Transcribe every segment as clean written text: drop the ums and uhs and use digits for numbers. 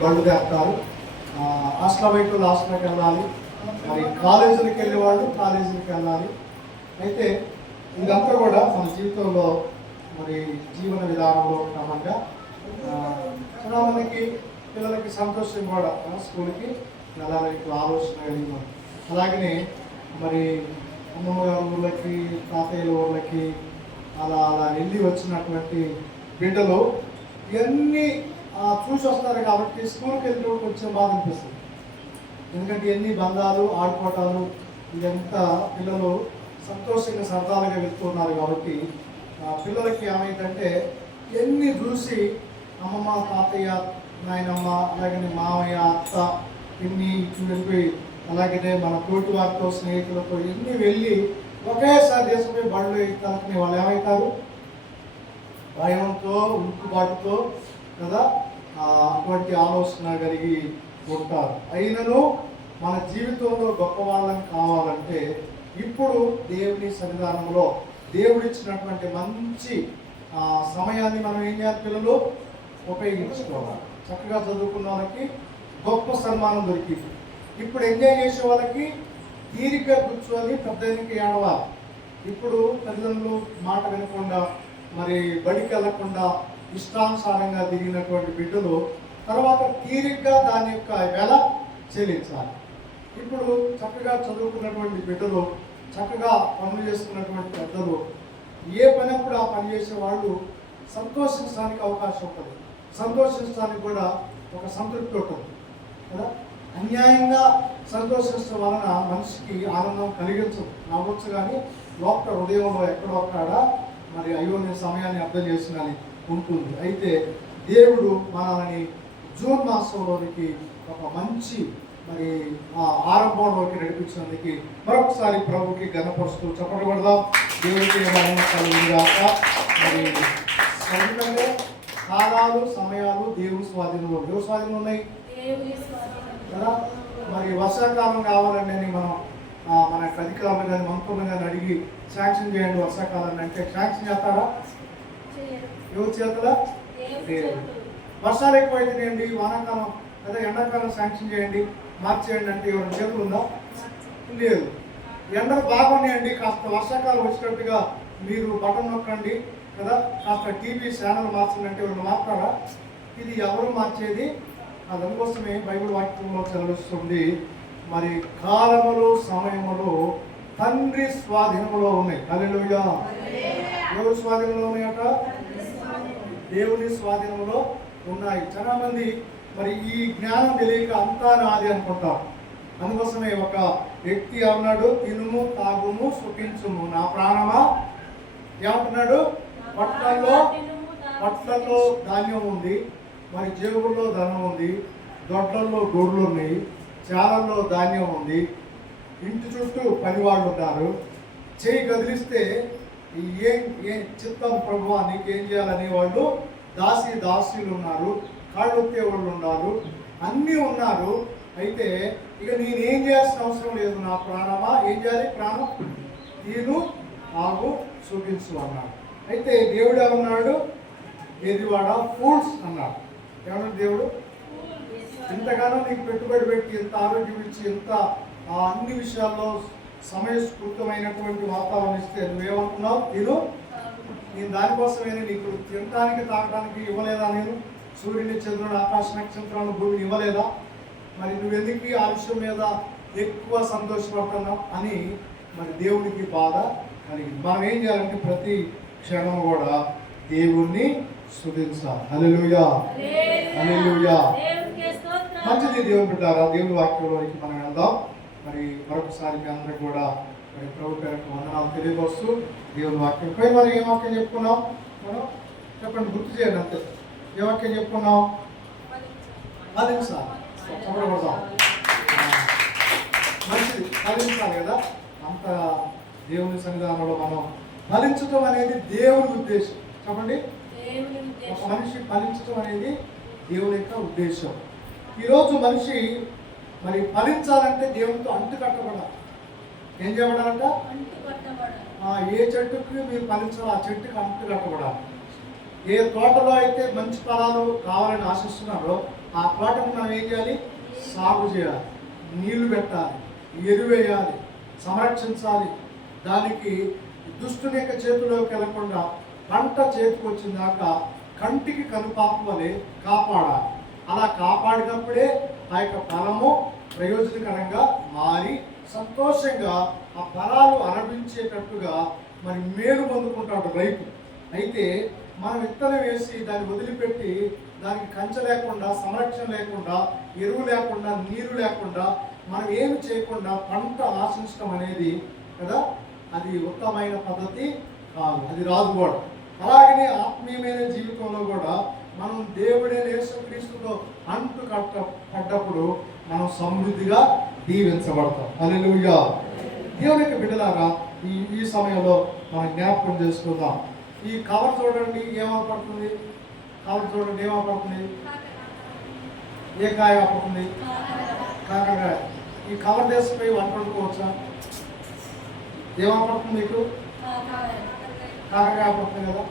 బళ్ళు తెస్తారు. హాస్టల్ వైపు హాస్టల్కి వెళ్ళాలి, మరి కాలేజీలకు వెళ్ళేవాళ్ళు కాలేజీలకు వెళ్ళాలి. అయితే ఇదంతా కూడా మన జీవితంలో మరి జీవన విధానంలో క్రమంగా చాలామందికి పిల్లలకి సంతోషం కూడా స్కూల్కి వెళ్ళాలని ఆలోచన కలిగినాం. అలాగనే మరి అమ్మమ్మ గారి ఊళ్ళకి తాతయ్యల ఊళ్ళకి అలా వెళ్ళి వచ్చినటువంటి బిడ్డలు ఇవన్నీ చూసి వస్తారు కాబట్టి స్కూల్కి వెళ్ళినప్పుడు కొంచెం బాధ అనిపిస్తుంది. ఎందుకంటే ఎన్ని బంధాలు ఆడుకోవటాలు ఇదంతా పిల్లలు సంతోషంగా సరదాలుగా వెళ్తున్నారు కాబట్టి పిల్లలకి ఏమైందంటే ఎన్ని చూసి అమ్మమ్మ తాతయ్య నాయనమ్మ అలాగనే మామయ్య అత్త ఇన్ని వెళ్ళిపోయి అలాగనే మన తోటి వారితో స్నేహితులతో ఎన్ని వెళ్ళి ఒకేసారి దేశంపై బళ్ళు ఎత్తాలనుకునే వాళ్ళు ఏమవుతారు? భయంతో ఉక్కుబాటుతో కదా అటువంటి ఆలోచన కలిగి ఉంటారు. అయినను మన జీవితంలో గొప్ప వాళ్ళని కావాలంటే ఇప్పుడు దేవుని సన్నిధానంలో దేవుడిచ్చినటువంటి మంచి సమయాన్ని మనం ఏం చేయాలి? పిల్లలు ఉపయోగించుకోవాలి. చక్కగా చదువుకున్న వాళ్ళకి గొప్ప సన్మానం దొరికింది. ఇప్పుడు ఎంజాయ్ చేసే వాళ్ళకి తీరిగ్గా కూర్చొని పెద్దకి ఏడవాలి. ఇప్పుడు తల్లిదండ్రులు మాట వినకుండా మరి బడికి వెళ్లకుండా ఇష్టానుసారంగా తిరిగినటువంటి బిడ్డలు తర్వాత తీరిగ్గా దాని యొక్క వెల చెల్లించాలి. ఇప్పుడు చక్కగా చదువుకున్నటువంటి బిడ్డలు చక్కగా పనులు చేసుకున్నటువంటి పెద్దలు ఏ పని అప్పుడు ఆ పని చేసే వాళ్ళు సంతోషించడానికి అవకాశం ఉంటుంది. సంతోషించడానికి కూడా ఒక సంతృప్తి ఉంటుంది కదా. అన్యాయంగా సంతోషించడం వలన మనిషికి ఆనందం కలిగించదు, నవ్వచ్చు, కానీ లోపల హృదయంలో ఎక్కడో అక్కడ మరి అయ్యో నేను సమయాన్ని అర్థం చేసుకుని ఉంటుంది. అయితే దేవుడు మనల్ని జూన్ మాసంలోనికి ఒక మంచి మరి ఆరంభంలోకి నడిపించినందుకు మరొకసారి ప్రభుకి ఘనపరుస్తూ చెప్పబడదాం. దేవుడికి మరి ఎందుకంటే కాలాలు సమయాలు దేవుని స్వాధీనంలో దేవుని స్వాధీనంలో ఉన్నాయి కదా. మరి వర్షాకాలం కావాలండి అని మనం మన అధికారులు కానీ మంత్రులు కానీ అడిగి శాంక్షన్ చేయండి వర్షాకాలాన్ని అంటే శాంక్షన్ చేస్తారా? ఎవరు చేతలా? వర్షాలు ఎక్కువైతేనేయండి వానాకాలం లేదా ఎండాకాలం శాంక్షన్ చేయండి మార్చేయండి అంటే ఎవరైనా చేతులు ఉందా? లేదు. ఎండలు బాగున్నాయండి కాస్త వర్షాకాలం వచ్చినట్టుగా మీరు బటన్ నొక్కండి కదా, కాస్త టీవీ ఛానల్ మార్చండి అంటే ఎవరైనా మాట్లాడారా? ఇది ఎవరు మార్చేది? అందుకోసమే బైబిల్ వాక్యంలో చదివిస్తుంది మరి కాలములు సమయములు తండ్రి స్వాధీనంలో ఉన్నాయి. హల్లెలూయా. ఎవరి స్వాధీనంలో ఉన్నాయట? దేవుని స్వాధీనంలో ఉన్నాయి. చాలా మంది మరి ఈ జ్ఞానం తెలియక అంతా నాది అనుకుంటారు. అందుకోసమే ఒక వ్యక్తి అన్నాడు, తినుము తాగుము సుఖించుము నా ప్రాణమా. ఏమంటున్నాడు? పట్లలో ధాన్యం ఉంది, మరి జేబుల్లో ధనం ఉంది, దొడ్లల్లో గొడ్లు ఉన్నాయి, చాలల్లో ధాన్యం ఉంది, ఇంటి చుట్టూ పనివాళ్ళు ఉన్నారు. చేయి కదిలిస్తే ఏం చిత్తం ప్రభువా నీకేం చేయాలనే వాళ్ళు దాసీలు ఉన్నారు, కాళ్ళు ఒత్తే వాళ్ళు ఉన్నారు, అన్నీ ఉన్నారు. అయితే ఇక నేనేం చేయాల్సిన అవసరం లేదు. నా ప్రాణమా ఏం చేయాలి? ప్రాణం తీను ఆగు చూపించు అన్నాడు. అయితే దేవుడు ఏమన్నాడు? ఏదివాడ ఫూల్స్ అన్నాడు. ఏమన్నాడు దేవుడు? ఇంతగానో నీకు పెట్టుబడి పెట్టి ఇంత ఆరోగ్యం ఇచ్చి ఇంత అన్ని విషయాల్లో సమయస్ఫూర్తమైనటువంటి వాతావరణం ఇస్తే నువ్వేమంటున్నావు? నేను దానికోసమైనా నీకు తినడానికి తాగడానికి ఇవ్వలేదా? నేను సూర్యుని చంద్రుడు ఆకాశ నక్షత్రాలను భూమిని ఇవ్వలేదా? మరి నువ్వెందుకు ఆ విషయం మీద ఎక్కువ సంతోషపడుతున్నావు అని మరి దేవునికి బాధ కలిగింది. మనం ఏం చేయాలంటే ప్రతి క్షణం కూడా దేవుణ్ణి స్తుతించాలి. హల్లెలూయా, హల్లెలూయా. మంచిది దేవుని బిడ్డారా. దేవుని వాక్యంలోకి మనం వెళ్దాం. మరి మరొకసారి మీ అందరికి కూడా మరి ప్రభు పేరుకు వందనాలు తెలియవస్తూ దేవుని వాక్యం పై మరి ఏ వాక్యం చెప్పుకున్నాం మనం చెప్పండి, గుర్తు చేయండి అంతే. ఏ వాక్యం చెప్పుకున్నాం? ఫలించాలి. చెప్పబడదాం. మంచిది, ఫలించాలి కదా. అంత దేవుని సన్నిధానంలో మనం ఫలించడం అనేది దేవుని ఉద్దేశం. చెప్పండి, ఒక మనిషి ఫలించడం అనేది దేవుని యొక్క ఉద్దేశం. ఈరోజు మనిషి మరి ఫలించాలంటే దేవునితో అంటు కట్టబడాలి. ఏం చేయబడాలంట? ఏ చెట్టుకి మీరు ఫలించాలో ఆ చెట్టుకి అంటు కట్టబడాలి. ఏ తోటలో అయితే మంచి ఫలాలు కావాలని ఆశిస్తున్నారో ఆ తోటను మనం ఏం చేయాలి? సాగు చేయాలి, నీళ్లు పెట్టాలి, ఎరువేయాలి, సంరక్షించాలి. దానికి దుష్టుని యొక్క చేతిలోకి వెళ్లకుండా పంట చేతికి వచ్చిన దాకా కంటికి కనుపాప వలె కాపాడాలి. అలా కాపాడినప్పుడే ఆ యొక్క ఫలము ప్రయోజనకరంగా మారి సంతోషంగా ఆ ఫలాలు అనుభవించేటట్టుగా మరి మేలు పొందుకుంటాడు రైతు. అయితే మనం విత్తనం వేసి దాన్ని వదిలిపెట్టి దానికి కంచె లేకుండా, సంరక్షణ లేకుండా, ఎరువు లేకుండా, నీరు లేకుండా మనం ఏమి చేయకుండా పంట ఆశించడం అనేది కదా, అది ఉత్తమమైన పద్ధతి కాదు, అది రాదు కూడా. అలాగనే ఆత్మీయమైన జీవితంలో కూడా మనం దేవుడైన యేసుక్రీస్తుతో అంటు పడ్డప్పుడు మనం సమృద్ధిగా దీవించబడతాం. హల్లెలూయా. దేవుని యొక్క బిడ్డలారా, ఈ సమయంలో మనం జ్ఞాపకం చేసుకుందాం. ఈ కవర్ చూడండి ఏమవుపడుతుంది, కవర్ చూడండి ఏమవుపడుతుంది, ఏ కాయ అవుతుంది? కాకరకాయ. ఈ కవర్ దేశపై వంట వండుకోవచ్చా? ఏమవుపడుతుంది మీకు? కాకరకాయ పడుతుంది కదా.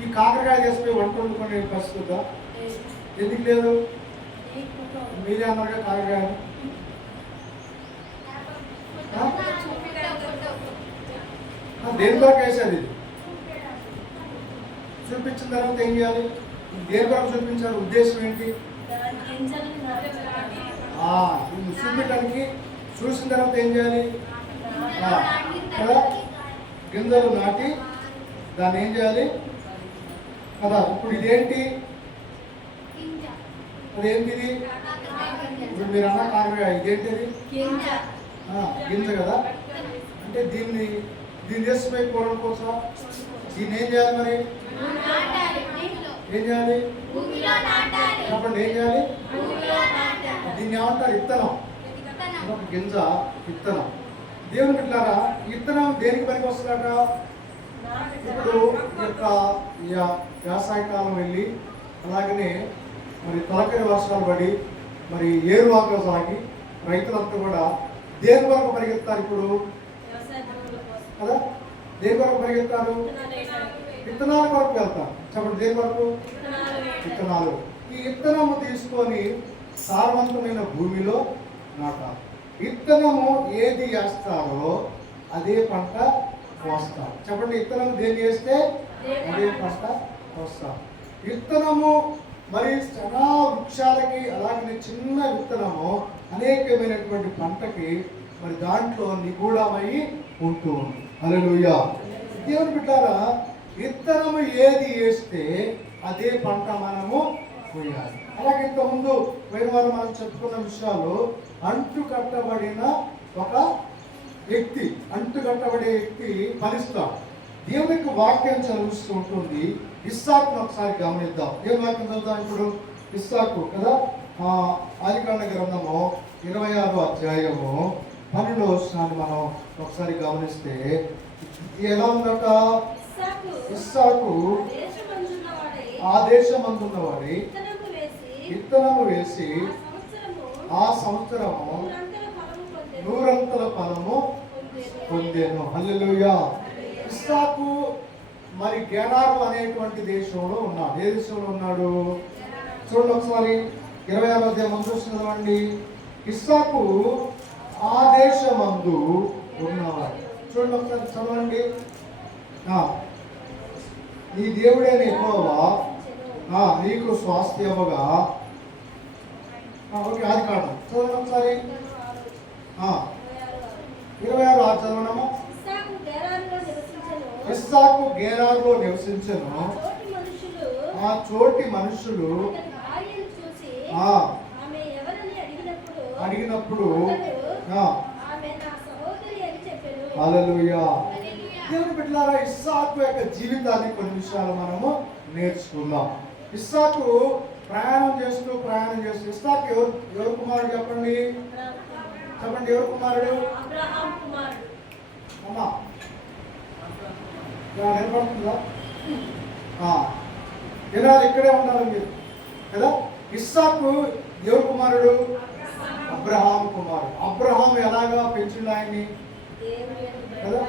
ఈ కాకరకాయ దేశపై వంట వండుకునే పరిస్థితి ఎందుకు లేదు? మీరే అన్నారుగా కాకరకాయ. దేని కొరకు వేసేది? ఇది చూపించిన తర్వాత ఏం చేయాలి? దేని కొరకు చూపించాలి? ఉద్దేశం ఏంటి? చూపించడానికి చూసిన తర్వాత ఏం చేయాలి? కదా, గింజలు నాటి దాన్ని ఏం చేయాలి కదా. ఇప్పుడు ఇదేంటి? అదేంటిది? ఇప్పుడు మీరు అన్న కాకరకాయ, ఇదేంటిది? గింజ కదా. అంటే దీన్ని దేశపై కూర కోసం దీన్ని ఏం చేయాలి? మరి ఏం చేయాలి? చెప్పండి, ఏం చేయాలి? దీన్ని ఏమంటారు? విత్తనం. ఒక గింజ విత్తనం. దేవుని బిడ్డలారా, విత్తనం దేనికి పనికి వస్తుందట? ఇప్పుడు ఈ యొక్క వ్యవసాయ కాలం వెళ్ళి అలాగనే మరి తొలకరి వర్షాలు పడి మరి ఏరువాకలు సాగి రైతులంతా కూడా దేని వరకు పరిగెత్తారు ఇప్పుడు కదా? దేని వరకు పరిగెత్తారు? విత్తనాల వరకు వెళ్తారు. చెప్పండి, దేని వరకు? విత్తనాలు. ఈ విత్తనము తీసుకొని సారవంతమైన భూమిలో నాటాలి. విత్తనము ఏది వేస్తారో అదే పంట కోస్తారు. చెప్పండి, విత్తనం దేని వేస్తే అదే పంట కోస్తారు. విత్తనము మరి చాలా వృక్షాలకి అలాగే చిన్న విత్తనము అనేకమైనటువంటి పంటకి మరి దాంట్లో నిగూఢమై ఉంటూ ఉంది. హల్లెలూయా. దేవుని బిడ్డలారా, విత్తనము ఏది వేస్తే అదే పంట మనము కోయాలి. అలాగే ఇంతకుముందు పోయిన వారు మనం చెప్పుకున్న విషయాలు, అంటు కట్టబడిన ఒక వ్యక్తి, అంటు కట్టబడే వ్యక్తి ఫలిస్తాడు. దేవుని యొక్క వాక్యం చదివిస్తూ ఉంటుంది. ఇస్సాకును ఒకసారి గమనిద్దాం. ఏ వాక్యం చదువుతాం ఇప్పుడు? ఇస్సాకు కదా. ఆదికాండ గ్రంథము 26వ అధ్యాయము 12వ వచనాన్ని మనం ఒకసారి గమనిస్తే ఎలా ఉందట? ఇస్సాకు ఆ దేశమందున్నవాడి విత్తనము వేసి ఆ సంవత్సరము 100 ఫలము పొందెను. హల్లెలూయా. ఇస్సాకు మరి గెరారు అనేటువంటి దేశంలో ఉన్నాడు. ఏ దేశంలో ఉన్నాడు? చూడండి ఒకసారి 26వ అధ్యాయం చూస్తున్నామండి. ఇస్సాకు ఆ దేశమందు ఉన్నవాడు. చూడండి ఒకసారి చదవండి. నీ దేవుడైన యెహోవా నీకు స్వాస్థ్యముగా. ఓకే, అది కాదు, చదవండి ఒకసారి 26 చదవడము. ఇస్సాకు గెరారులో నివసించెను. ఆ చోటి మనుషులు అడిగినప్పుడు హల్లెలూయా. దేవుని బిడ్డలారా, ఇస్సాకు యొక్క జీవితాన్ని కొన్ని విషయాలు మనము నేర్చుకుందాం. ఇస్సాకు ప్రయాణం చేస్తూ ఇస్సాకు ఎవరు కుమారుడు? చెప్పండి, ఎవరు కుమారుడు? అమ్మా నిలబడుతుందా? ఇలా ఇక్కడే ఉండాలి మీరు కదా. ఇస్సాకు ఎవరు కుమారుడు? అబ్రహాము కుమారుడు. అబ్రహాము ఎలాగా పెంచిండు ఆయన్ని కదా.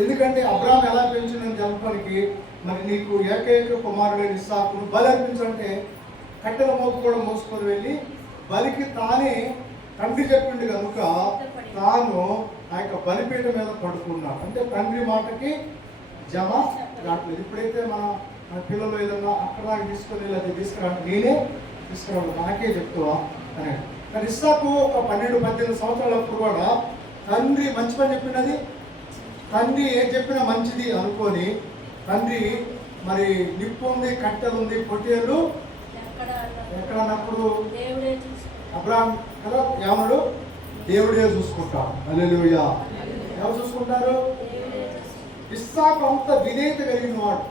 ఎందుకంటే అబ్రహాం ఎలా పెంచిందని చెప్పడానికి మరి నీకు ఏకైక కుమారుడైన ఇస్సాకును బలి అర్పించంటే కట్టెల మోపు కూడా మోసుకొని వెళ్ళి బలికి తానే తండ్రి చెప్పిండు కనుక తాను ఆ యొక్క బలిపీఠ మీద పడుకున్నాడు. అంటే తండ్రి మాటకి జమ రావట్లేదు. ఇప్పుడైతే మన పిల్లలు ఏదన్నా అక్కడ తీసుకొని వెళ్ళి అది తీసుకురావడం నేనే తీసుకురావడం నాకే చెప్తావా అని. కానీ ఇస్సాకు ఒక 12-18 సంవత్సరాలప్పుడు కూడా తండ్రి మంచి పని చెప్పినది, తండ్రి ఏం చెప్పినా మంచిది అనుకొని తండ్రి మరి నిప్పు ఉంది, కట్టెలు ఉంది, పొట్టేళ్ళు ఎక్కడ అన్నప్పుడు అబ్రాహం కదా ఏమన్నాడు, దేవుడే చూసుకుంటాడు. హల్లెలూయా. ఎవరు చూసుకుంటారు? ఇస్సాకు అంత విధేయత కలిగిన వాడు.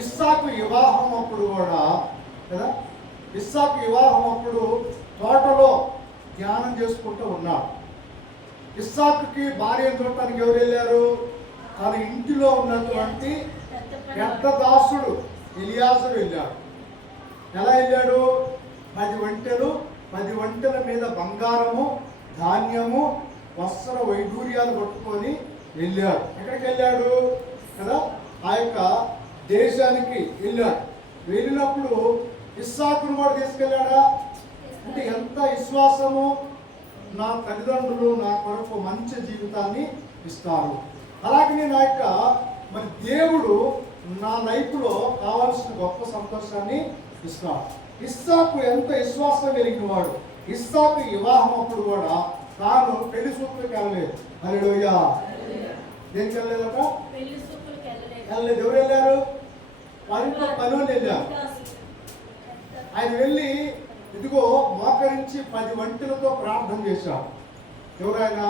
ఇస్సాకు వివాహం అప్పుడు కూడా కదా, ఇస్సాకు వివాహం అప్పుడు తోటలో ధ్యానం చేసుకుంటూ ఉన్నాడు. ఇస్సాకుకి భార్య చూడటానికి ఎవరు వెళ్ళారు? తన ఇంటిలో ఉన్నటువంటి పెద్ద దాసుడు ఎలియాజరు వెళ్ళాడు. ఎలా వెళ్ళాడు? 10 ఒంటెల మీద బంగారము, ధాన్యము, వస్త్ర వైడూర్యాలు పట్టుకొని వెళ్ళాడు. ఎక్కడికి వెళ్ళాడు కదా? ఆ యొక్క దేశానికి వెళ్ళాడు. వెళ్ళినప్పుడు ఇస్సాకును కూడా తీసుకెళ్ళాడా? అంటే ఎంత విశ్వాసము! నా తల్లిదండ్రులు నా కొరకు మంచి జీవితాన్ని ఇస్తారు, అలాగే నా యొక్క మరి దేవుడు నా లైఫ్లో కావాల్సిన గొప్ప సంతోషాన్ని ఇస్తాడు. ఇస్సాకు ఎంత విశ్వాసం కలిగిన వాడు. ఇస్సాకు వివాహం అప్పుడు కూడా తాను పెళ్లి సూపులకు వెళ్ళలేదు. హల్లెలూయా. దేనికి వెళ్ళలేదట? వెళ్ళలేదు. ఎవరు వెళ్ళారు? వారింట్లో పనులు వెళ్ళారు. ఆయన వెళ్ళి ఇదిగో మోకరించి 10 ఒంటెలతో ప్రార్థన చేశాడు. ఎవరైనా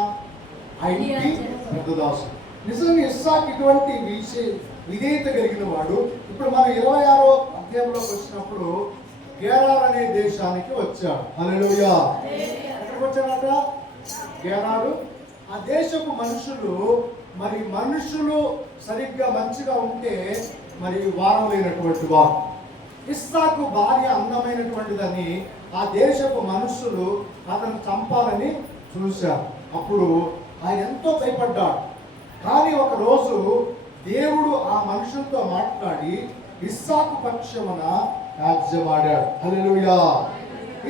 ఆ ఇంటి పెద్ద దాసు. నిజంగా ఇస్సాకు ఇటువంటి విధేయత కలిగిన వాడు. ఇప్పుడు మనం 26వ అధ్యాయంలోకి వచ్చినప్పుడు గెరార్ అనే దేశానికి వచ్చాడు. హల్లెలూయా. ఎక్కడికి వచ్చాడట? గెరారు. ఆ దేశపు మనుషులు సరిగ్గా మంచిగా ఉంటే మరి వారం లేనటువంటి వారు. ఇస్సాకు భార్య అందమైనటువంటిదని ఆ దేశపు మనుషులు అతను చంపాలని చూశారు. అప్పుడు ఆయన ఎంతో భయపడ్డాడు. కానీ ఒక రోజు దేవుడు ఆ మనుషులతో మాట్లాడి ఇస్సాకు పక్షమున రాజ్యమాడాడు. హల్లెలూయా.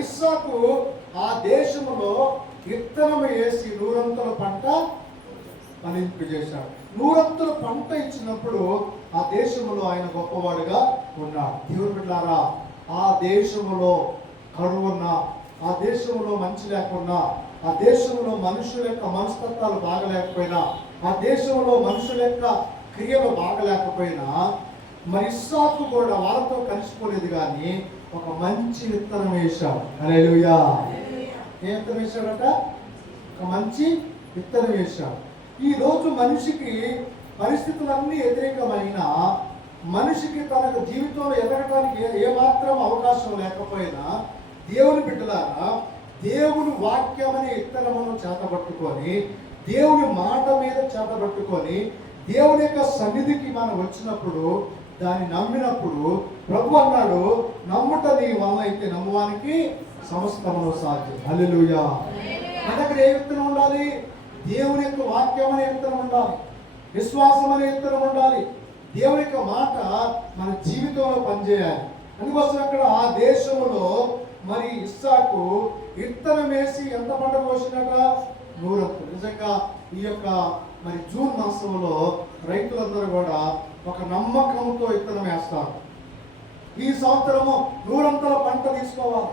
ఇస్సాకు ఆ దేశంలో విత్తనం వేసి 100 పంట ఫలింపజేశాడు. 100 పంట ఇచ్చినప్పుడు ఆ దేశంలో ఆయన గొప్పవాడుగా ఉన్నాడు. దేవుని బిడ్డలారా, ఆ దేశంలో కరువున్నా, ఆ దేశంలో మంచి లేకున్నా, ఆ దేశంలో మనుషుల యొక్క మనస్తత్వాలు బాగలేకపోయినా, ఆ దేశంలో మనుషుల యొక్క క్రియలు బాగలేకపోయినా మరి ఇస్సాకు కూడా వాళ్ళతో కలిసిపోలేదు. కానీ ఒక మంచి విత్తనం వేశాడు. హల్లెలూయా. ఏ విత్తనం వేశాడట? ఒక మంచి విత్తనం వేశాడు. ఈ రోజు మనిషికి పరిస్థితులన్నీ వ్యతిరేకమైన, మనిషికి తన జీవితంలో ఎదగడానికి ఏమాత్రం అవకాశం లేకపోయినా దేవుని బిడ్డలారా, దేవుని వాక్యం అనే విత్తనమును చేతబట్టుకొని, దేవుని మాట మీద చేతబట్టుకొని, దేవుని యొక్క సన్నిధికి మనం వచ్చినప్పుడు, దాన్ని నమ్మినప్పుడు ప్రభు అన్నాడు, నమ్ముట నీ వల్ల అయితే నమ్మువానికి సమస్తమును సాధ్యం. హల్లెలూయా. మన దగ్గర ఏ విత్తనం ఉండాలి? దేవుని యొక్క వాక్యం అనే విత్తనం ఉండాలి, విశ్వాసం అనే విత్తనం ఉండాలి. దేవుని యొక్క మాట మన జీవితంలో పనిచేయాలి. అందుకోసం అక్కడ ఆ దేశంలో మరి ఇస్సాకు విత్తనం వేసి ఎంత పంట పోసినట? 100. నిజంగా ఈ యొక్క మరి జూన్ మాసంలో రైతులందరూ కూడా ఒక నమ్మకంతో విత్తనం వేస్తారు. ఈ సంవత్సరము 100 పంట తీసుకోవాలి,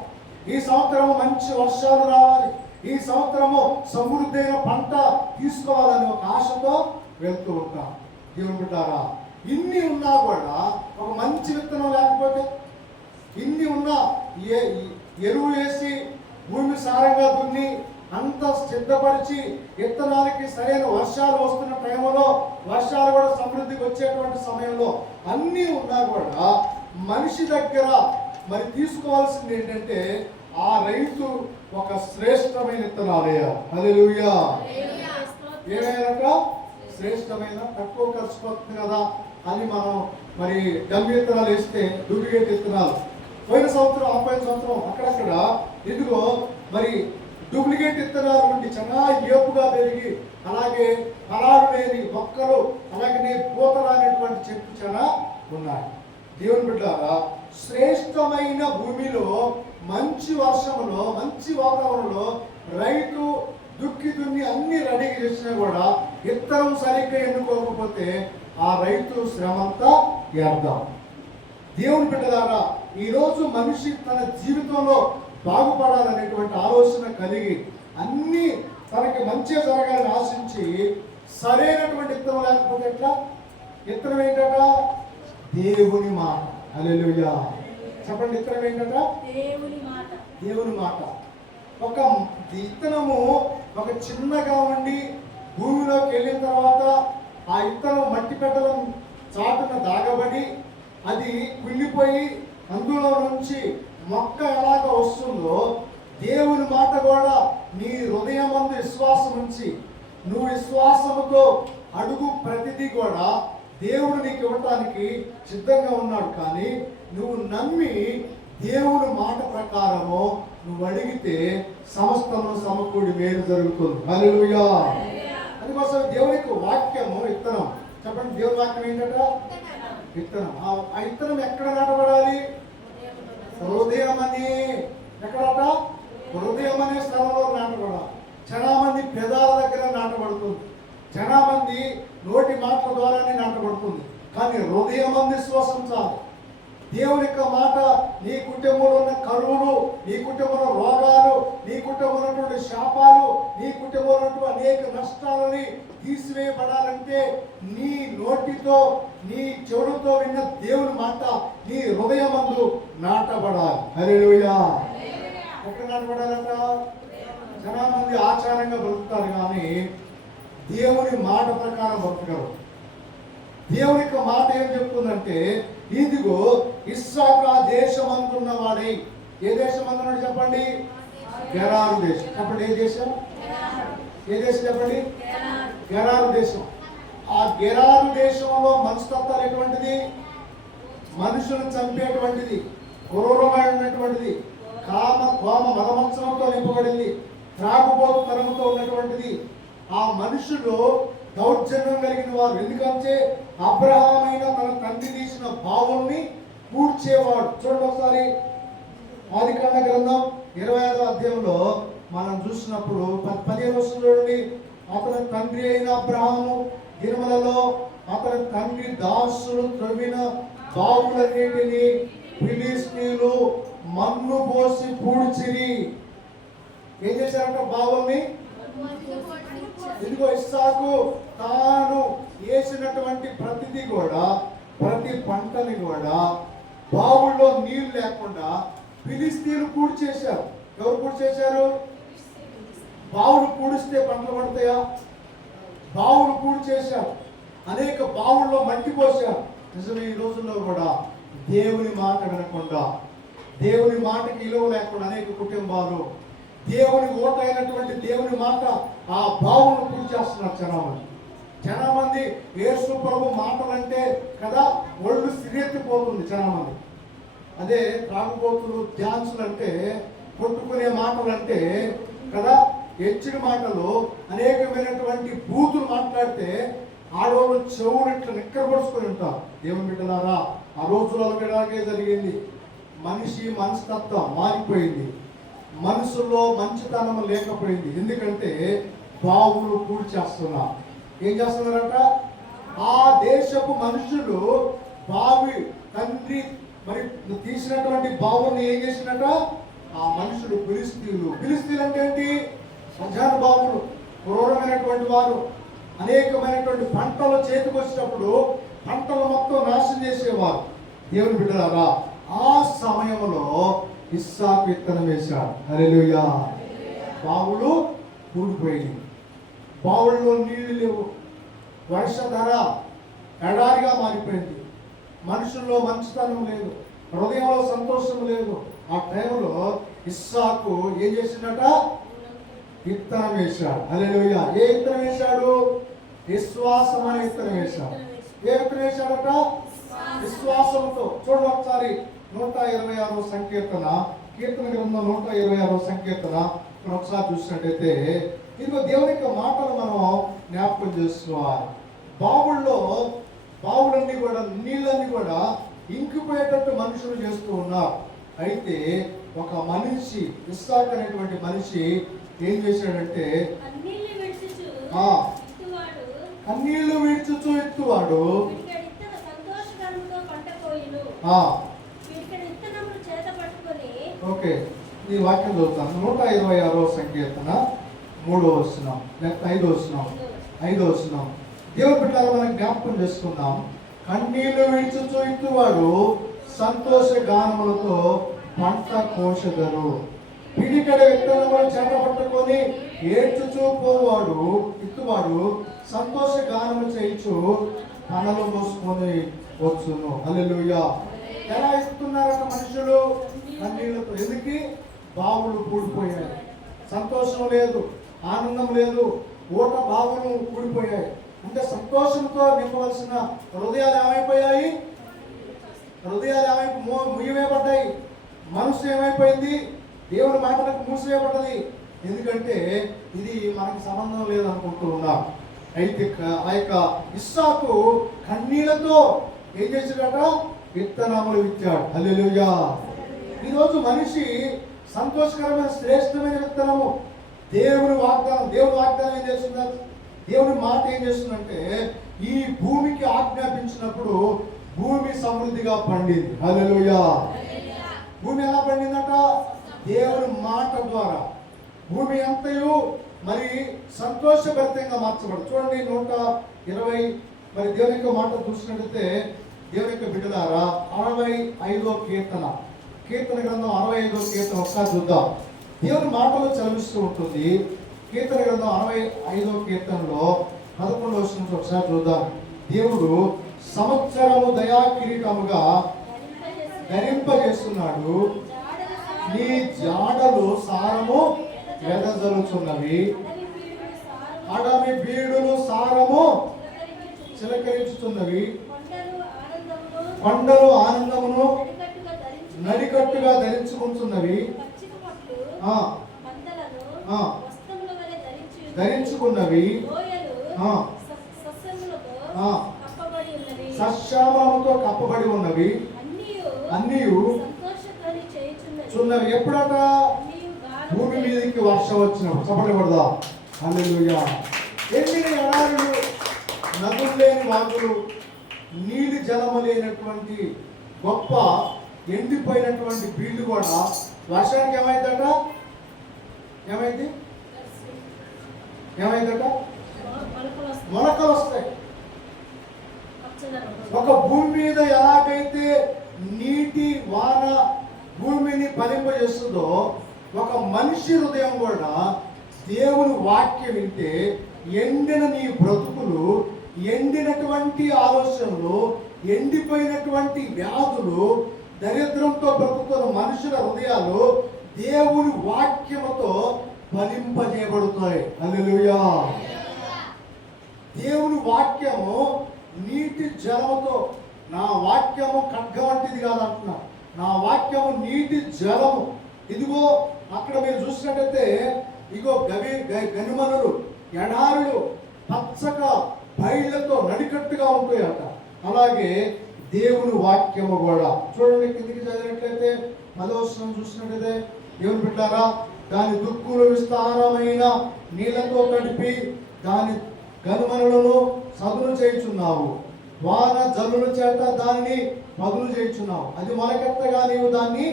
ఈ సంవత్సరము మంచి వర్షాలు రావాలి, ఈ సంవత్సరము సమృద్ధి అయిన పంట తీసుకోవాలని ఒక ఆశతో వెళ్తూ ఉంటాం. దేవుని బిడ్డారా, ఇన్ని ఉన్నా కూడా ఒక మంచి విత్తనం లేకపోతే, ఇన్ని ఉన్నా ఎరువు వేసి భూమి సారంగా దున్ని అంత సిద్ధపరిచి విత్తనాలకి సరైన వర్షాలు వస్తున్న టైంలో, వర్షాలు కూడా సమృద్ధికి వచ్చేటువంటి సమయంలో అన్నీ ఉన్నా కూడా మనిషి దగ్గర మరి తీసుకోవాల్సింది ఏంటంటే ఆ రైతు ఒక శ్రేష్టమైన విత్తనాలు వేయాలి. హల్లెలూయా. ఏమైనా శ్రేష్టమైన, తక్కువ ఖర్చు పడుతుంది కదా అని మనం మరి డమ్మి విత్తనాలు వేస్తే డూప్లికేట్ విత్తనాలు పోయిన సంవత్సరం, పోయిన సంవత్సరం అక్కడక్కడ ఇదిగో మరి డూప్లికేట్ విత్తనాలు నుండి చాలా ఏపుగా పెరిగి, అలాగే ఫలాలు లేని మొక్కలు, అలాగే పూతలు అనేటువంటి చెట్టు చాలా ఉన్నాయి. దేవుని బిడ్డలారా, శ్రేష్టమైన భూమిలో మంచి వర్షంలో మంచి వాతావరణంలో రైతు దుక్కి దున్ని అన్ని రెడీ చేసినా కూడా విత్తనం సరిగ్గా ఎన్నుకోకపోతే ఆ రైతు శ్రమంతా వ్యర్థం. దేవుని బిడ్డలారా, ఈరోజు మనిషి తన జీవితంలో బాగుపడాలనేటువంటి ఆలోచన కలిగి అన్ని తనకి మంచి జరగాలని ఆశించి సరైనటువంటి విత్తనం లేకపోతే ఎట్లా? విత్తనం ఏంటట? దేవుని మాట. హల్లెలూయా చెప్పండి. విత్తనం ఏంటట? దేవుని మాట. ఒక విత్తనము ఒక చిన్నగా ఉండి భూమిలోకి వెళ్ళిన తర్వాత ఆ విత్తనం మట్టి పెట్టడం చాటున దాగబడి అది కుళ్ళిపోయి అందులో నుంచి మొక్క ఎలాగ వస్తుందో దేవుని మాట కూడా నీ హృదయమందు విశ్వాసం ఉంచి నువ్వు విశ్వాసముతో అడుగు ప్రతిదీ కూడా దేవుడు నీకు ఇవ్వటానికి సిద్ధంగా ఉన్నాడు. కానీ నువ్వు నమ్మి దేవుని మాట ప్రకారము నువ్వు అడిగితే సమస్తము సమకూడి మేలు జరుగుతుంది. హల్లెలూయా. అందుకోసం దేవునికి వాక్యము విత్తనం. చెప్పండి, దేవుని వాక్యం ఏంటంట? విత్తనం. ఆ విత్తనం ఎక్కడ నాటబడాలి? హృదయం అని. ఎక్కడట? హృదయం అనే స్థలంలో నాటబడాలి. చాలా మంది పెదాల దగ్గర నాటబడుతుంది, చాలా మంది నోటి మాటల ద్వారానే నాటబడుతుంది. కానీ హృదయం అంది విశ్వసించాలి. దేవుని యొక్క మాట నీ కుటుంబంలో ఉన్న కరువులు, నీ కుటుంబంలో రోగాలు, నీ కుటుంబంలో ఉన్నటువంటి శాపాలు, నీ కుటుంబంలో ఉన్నటువంటి అనేక నష్టాలని తీసివేయబడాలంటే నీ నోటితో నీ చెవులతో విన్న దేవుని మాట నీ హృదయమందు నాటబడాలి. హల్లెలూయా. ఎక్కడ నాటబడాలంట? చాలా మంది ఆచారంగా బ్రతుకుతారు కానీ దేవుని మాట ప్రకారం బ్రతకరు. దేవుని యొక్క మాట ఏం చెప్తుందంటే, ఇదిగో ఇస్సాకు ఆ దేశం అందున్న వాడై. ఏ దేశం అందున్నాడు చెప్పండి? గెరారు దేశం. చెప్పండి, ఏ దేశం? ఏ దేశం చెప్పండి? గెరారు దేశం. ఆ గెరారు దేశంలో మనస్తత్వం ఎటువంటిది? మనుషులను చంపేటువంటిది, క్రూరమైనటువంటిది, కోమ మదమత్సరంతో నింపబడింది, త్రాగుబోతు తరంతో ఉన్నటువంటిది. ఆ మనుషులు దౌర్జన్యం కలిగిన వారు. ఎందుకంటే అబ్రహామైన తన తండ్రి తీసిన బావుల్ని పూడ్చేవాడు. చూడండి ఒకసారి ఆదికాండ గ్రంథం 25వ అధ్యాయంలో మనం చూసినప్పుడు 15వ వచనం చూడండి. అతని తండ్రి అయిన అబ్రహాము దినములలో అతని తండ్రి దాసులు త్రవ్విన బావులన్నిటిని ఫిలిష్తీయులు మన్ను పోసి పూడ్చిరి. ఏం చేశారంట? బావుల్ని. ఇదిగో ఇస్సాకు తాను వేసినటువంటి ప్రతిదీ కూడా, ప్రతి పంటని కూడా బావుల్లో నీళ్లు లేకుండా ఫిలిష్తీయులు పూడి చేశారు. ఎవరు పూడి చేశారు? బావులు పూడిస్తే పంటలు పడతాయా? బావులు పూడి చేశారు. అనేక బావుల్లో మట్టి పోశారు. నిజమే, ఈ రోజుల్లో కూడా దేవుని మాట వినకుండా, దేవుని మాటకి విలువ లేకుండా అనేక కుటుంబాలు దేవుని ఓట అయినటువంటి దేవుని మాట ఆ బావులను పూర్తి చేస్తున్నారు. చాలా మంది యేసు ప్రభు మాటలంటే కదా ఒళ్ళు సిరెత్తిపోతుంది చాలా మంది. అదే త్రాగుబోతులు, డ్యాన్సులు అంటే, కొట్టుకునే మాటలు అంటే కదా హెచ్చడి మాటలు, అనేకమైనటువంటి బూతులు మాట్లాడితే ఆడవాళ్ళు చెవులు ఇట్లా నిక్కరపరుచుకొని ఉంటారు. దేవుని బిడ్డలారా, ఆ రోజులలో ఇలాగే జరిగింది. మనిషి మనస్తత్వం మారిపోయింది, మనసులో మంచితనం లేకపోయింది. ఎందుకంటే బావులు పూడి చేస్తున్నారు. ఏం చేస్తున్నారంట? ఆ దేశపు మనుషులు బావి తండ్రి మరి తీసినటువంటి బావుల్ని ఏం చేసినట్ట? ఆ మనుషులు ఫిలిష్తీయులు. ఫిలిష్తీయులు అంటే ఏంటి? సజాన బావులు, క్రూరమైనటువంటి వారు. అనేకమైనటువంటి పంటలు చేతికి వచ్చినప్పుడు పంటలు మొత్తం నాశనం చేసేవారు. దేవుని బిడ్డలారా, ఆ సమయంలో ఇస్సాకు విత్తనం వేశాడు. హల్లెలూయా. బావులు కూలిపోయింది, బావుల్లో నీళ్లు లేవు, వర్షధార ఎడారిగా మారిపోయింది, మనుషుల్లో మంచితనం లేదు, హృదయంలో సంతోషం లేదు. ఆ టైంలో ఇస్సాకు ఏం చేసినట? విత్తనం వేశాడు. హల్లెలూయా. ఏ విత్తనం వేశాడు? విశ్వాసం అనే విత్తనం వేశాడు. ఏ విత్తనం వేశాడట? విశ్వాసంతో. చూడండి ఒకసారి 126వ సంకీర్తన, కీర్తన గ్రంథం 126వ సంకీర్తన ఒకసారి చూసినట్టయితే, ఇదిగో దేవుని యొక్క మాటలు మనం జ్ఞాపకం చేసుకోవాలి. బావుల్లో బావులన్నీ కూడా నీళ్ళన్నీ కూడా ఇంకిపోయేటట్టు మనుషులు చేస్తూ ఉన్నారు. అయితే ఒక మనిషి ఇస్సాకు అనేటువంటి మనిషి ఏం చేశాడంటే కన్నీళ్లు విడిచుచు ఎత్తువాడు ఓకే, ఈ వాక్యం చదువుతాను. 126వ సంకీర్తన 3వ వచనం లేకపోతే 5వ వచనం. దేవుని బిడ్డలారా మనం జ్ఞాపకం చేసుకుందాం. కన్నీళ్లు విడిచుచు ఎత్తువాడు సంతోష గానములతో పంట కోసెదరు. పిడికడ విత్తనములు చేత పట్టుకొని ఏడ్చుచూ పోవాడు ఇత్తువాడు సంతోష గానము చేయించు పనులు మోసుకొని వచ్చును. హల్లెలూయా. ఎలా ఇస్తున్నారట మనుషులు? కన్నీళ్లతో. ఎందుకు? బావులు కూడిపోయాయి, సంతోషం లేదు, ఆనందం లేదు, ఊట బావులు కూడిపోయాయి. అంటే సంతోషంతో నింపవలసిన హృదయాలు ఏమైపోయాయి? ముయ్యవేయబడ్డాయి. మనసు ఏమైపోయింది? దేవుని మాటలకు మూసివేయబడ్డది. ఎందుకంటే ఇది మనకి సంబంధం లేదనుకుంటూ ఉన్నాం. అయితే ఆ యొక్క ఇస్సాకు కన్నీళ్లతో ఏం చేశాడట? విత్తనములు విత్తాడు. హల్లెలూయా. ఈరోజు మనిషి సంతోషకరమైన శ్రేష్టమైన విత్తనము దేవుని వాగ్దానం. దేవుని వాగ్దానం ఏం చేస్తున్నారు? దేవుని మాట ఏం చేస్తుందంటే ఈ భూమికి ఆజ్ఞాపించినప్పుడు భూమి సమృద్ధిగా పండింది. హల్లెలూయా. భూమి ఎలా పండిందట? దేవుని మాట ద్వారా భూమి అంతయు మరి సంతోషభరితంగా మార్చబడి. చూడండి 120 మరి దేవుని యొక్క మాట చూసినట్లయితే దేవుని యొక్క బిడ్డలారా 65వ కీర్తన గ్రంథం 65వ కీర్తన ఒకసారి చూద్దాం. దేవుని మాటలో చదివిస్తూ ఉంటుంది. కీర్తన గ్రంథం 65వ కీర్తనలో 11వ వచనం నుంచి ఒకసారి చూద్దాం. దేవుడు సంవత్సరము దయా కిరీటముగా ధరింపజేస్తున్నాడు. నీ జాడలు సారము వెదజలుచున్నవి, అడవి బీడులు సారము చిలకరించుతున్నవి, కొండలు ఆనందమును నడికట్టుగా ధరించుకుంటున్నవి, ధరించుకున్నవి, సశ్యామలముతో కప్పబడి ఉన్నవి అన్నీ చున్నవి. ఎప్పుడట? భూమి మీదకి వర్షం వచ్చినప్పుడు. చెప్పబడదా? హల్లెలూయా. ఎండిన ఎడారులు, నదులు లేని వాగులు, నీటి జలము లేనటువంటి గొప్ప ఎండిపోయినటువంటి బీళ్లు కూడా వర్షానికి ఏమైందట? ఏమైందట? మొలకలు వస్తాయి. ఒక భూమి మీద ఎలాగైతే నీటి వాన భూమిని ఫలింపజేస్తుందో ఒక మనిషి హృదయం కూడా దేవుని వాక్యం వింటే ఎండిన నీ బ్రతుకులు, ఎండినటువంటి ఆలోచనలు, ఎండిపోయినటువంటి వ్యాధులు, దరిద్రంతో బ్రతుకుతున్న మనుషుల హృదయాలు దేవుని వాక్యముతో ఫలింపజేయబడతాయి. హల్లెలూయా. దేవుని వాక్యము నీటి జలముతో, నా వాక్యము ఖడ్గం వంటిది కాదంటున్నా, నా వాక్యము నీటి జలము. ఇదిగో అక్కడ మీరు చూసినట్టయితే ఇగో గనిమనులు, ఎడారులు పచ్చగా బయళ్ళతో నడికట్టుగా ఉంటాయట. అలాగే దేవుని వాక్యము కూడా. చూడండి కిందికి చదివినట్లయితే 10వ వచనం చూసినట్టయితే దేవుని బిడ్డారా, దాని దుక్కులు విస్తారమైన నీళ్లతో తడిపి దాని గనుమనులను సదును చేయుచున్నావు, వాన జల్లుల చేత దాన్ని పదులు చేయుచున్నావు, అది మొలకెత్తగా నీవు దాన్ని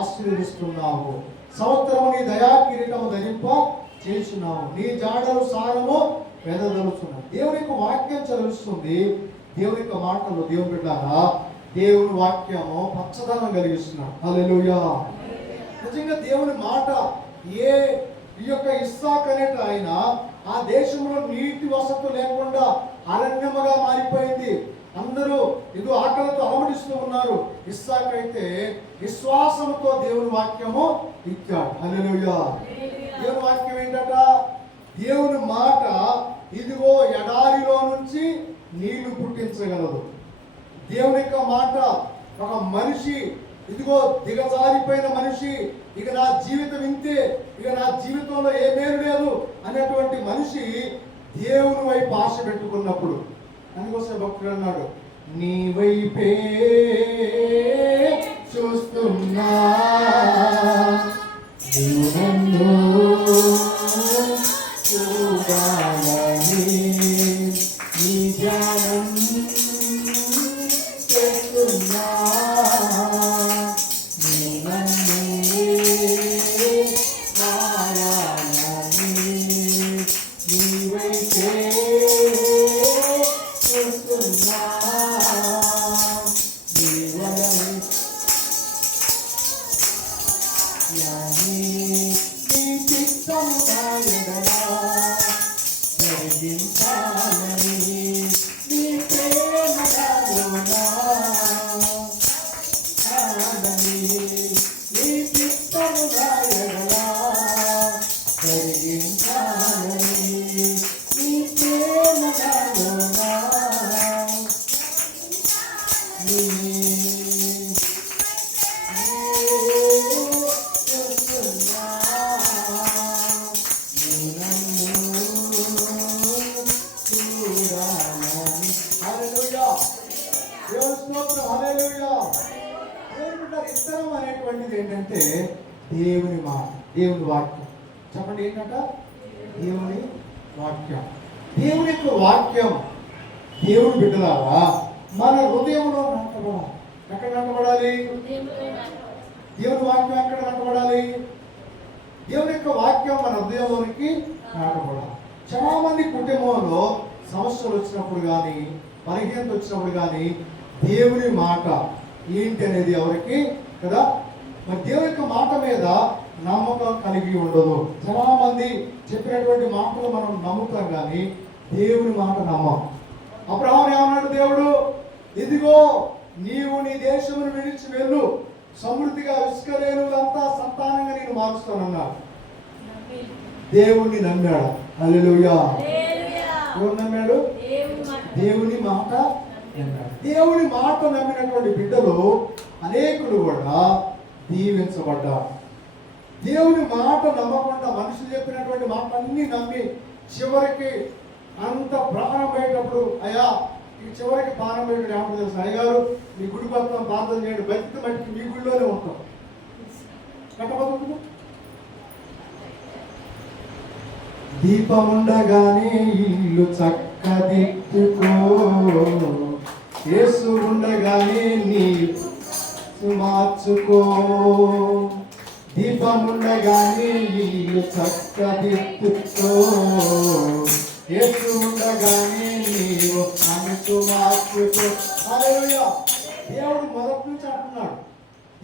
ఆశీర్వదిస్తున్నావు, సంవత్సరము నీ దయా కిరీటము ధరింప చేస్తున్నావు, నీ జాడలు సారము వెదజలుచున్నావు. దేవుని యొక్క వాక్యం చదివిస్తుంది. దేవుని యొక్క మాటలు దేవుని బిడ్డారా, దేవుని వాక్యము పచ్చదనం కలిగిస్తున్నాడు. హల్లెలూయా. నిజంగా దేవుని మాట ఈ యొక్క ఇస్సాకు అనేట ఆయన ఆ దేశంలో నీటి వసతి లేకుండా అరణ్యముగా మారిపోయింది. అందరూ ఇది ఆకలితో అలమటిస్తూ ఉన్నారు. ఇస్సాకు అయితే విశ్వాసంతో దేవుని వాక్యము ఇచ్చాడు. హల్లెలూయా. దేవుని వాక్యం ఏంటట? దేవుని మాట ఇదిగో ఎడారిలో నుంచి నీళ్లు పుట్టించగలదు. దేవుని యొక్క మాట ఒక మనిషి ఇదిగో దిగజారిపోయిన మనిషి, ఇక నా జీవితం ఇంతే, ఇక నా జీవితంలో ఏ మేలు లేదు అనేటువంటి మనిషి దేవుని వైపు ఆశ పెట్టుకున్నప్పుడు, అందుకోసం భక్తుడు అన్నాడు, నీ వైపే చూస్తున్నా, నీవు నన్ను చూడాలని నీ ధ్యానం చేస్తున్నా, నీ నన్ను మారాలని నీ వైపే చూస్తున్నా, నీ వలన నీ చిత్తం నాయనలా జరిగించాలని నీ ప్రేమలోనా కాదని నీ చిత్తం నాయనలా జరిగించాలని నీ ప్రేమలోనా నీ ఇత్తనం అనేటువంటిది ఏంటంటే దేవుని మాట, దేవుని వాక్యం. చెప్పండి ఏంటంట? దేవుని వాక్యం. దేవుని యొక్క వాక్యం దేవుని బిడ్డలారా మన హృదయంలో నాటబడాలి. ఎక్కడ నాటబడాలి? దేవుని వాక్యం ఎక్కడ నాటబడాలి? దేవుని యొక్క వాక్యం మన హృదయంలోనికి నాటబడాలి. చాలా మంది కుటుంబంలో సమస్యలు వచ్చినప్పుడు కానీ బలహీనత వచ్చినప్పుడు కానీ దేవుని మాట ఏంటి అనేది ఎవరికి కదా, మరి దేవుని యొక్క మాట మీద నమ్మకం కలిగి ఉండదు. చాలా మంది చెప్పినటువంటి మాటలు మనం నమ్ముతాం కానీ దేవుని మాట నమ్మం. అబ్రహాము ఏమన్నాడు దేవుడు? ఇదిగో నీవు నీ దేశమును విడిచి వెళ్ళు, సమృద్ధిగా విసుకలేనులంతా సంతానంగా నేను మారుస్తానన్నాడు. దేవుణ్ణి నమ్మాడు. హల్లెలూయా. ఎవరు నమ్మాడు? దేవుని మాట నమ్మాడు. దేవుని మాట నమ్మినటువంటి బిడ్డలు అనేకులు కూడా దీవించబడ్డారు. దేవుని మాట నమ్మకుండా మనుషులు చెప్పినటువంటి మాటలన్నీ నమ్మి చివరికి అంత ప్రాణం పోయేటప్పుడు అయ్యా ఈ చివరికి ప్రాణం పోయేటప్పుడు ఏమంటారు తెలుసు? అయ్యగారు మీ గుడి పక్కన ప్రార్థన చేయండి, బతికి మట్టికి మీ గుడిలోనే ఉంటాం. కట్టబోతుంది. దీపముండగానే ఇల్లు చక్కదిద్దుకో, యేసు ఉండగానే నీ మార్చుకో. దీపముండగానే ఇల్లు చక్కదిద్దుకో, యేసు ఉండగానే నీవు మనసు మార్చుకో. హల్లెలూయా. దేవుడు మొదటి నుంచి అంటున్నాడు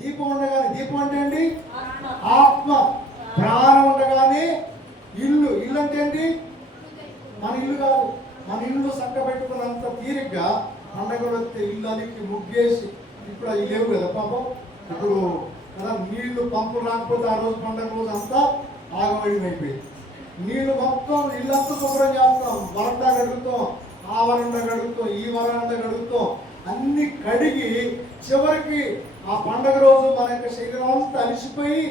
దీపం ఉండగానే. దీపం అంటే ఏంటి? ఆత్మ. ప్రాణం ఉండగానే ఇల్లు. ఇల్లు అంటే ఏంటి? మన ఇల్లు కాదు. మన ఇల్లు చక్క పెట్టుకున్నంత తీరిగ్గా పండగలు వస్తే ఇల్లు అనికి ముగ్గేసి, ఇప్పుడు అవి లేవు కదా పాపం. ఇప్పుడు కదా నీళ్లు పంపులు రాకపోతే ఆ రోజు పండగ రోజు అంతా ఆగమడిమైపోయింది. నీళ్లు మొత్తం ఇల్లంతా శుభ్రం చేస్తాం, వరండా కడుగుతాం, ఆ వరండా కడుగుతాం, ఈ వరండా కడుగుతాం, అన్ని కడిగి చివరికి ఆ పండగ రోజు మన యొక్క శరీరం అంతా అలిసిపోయి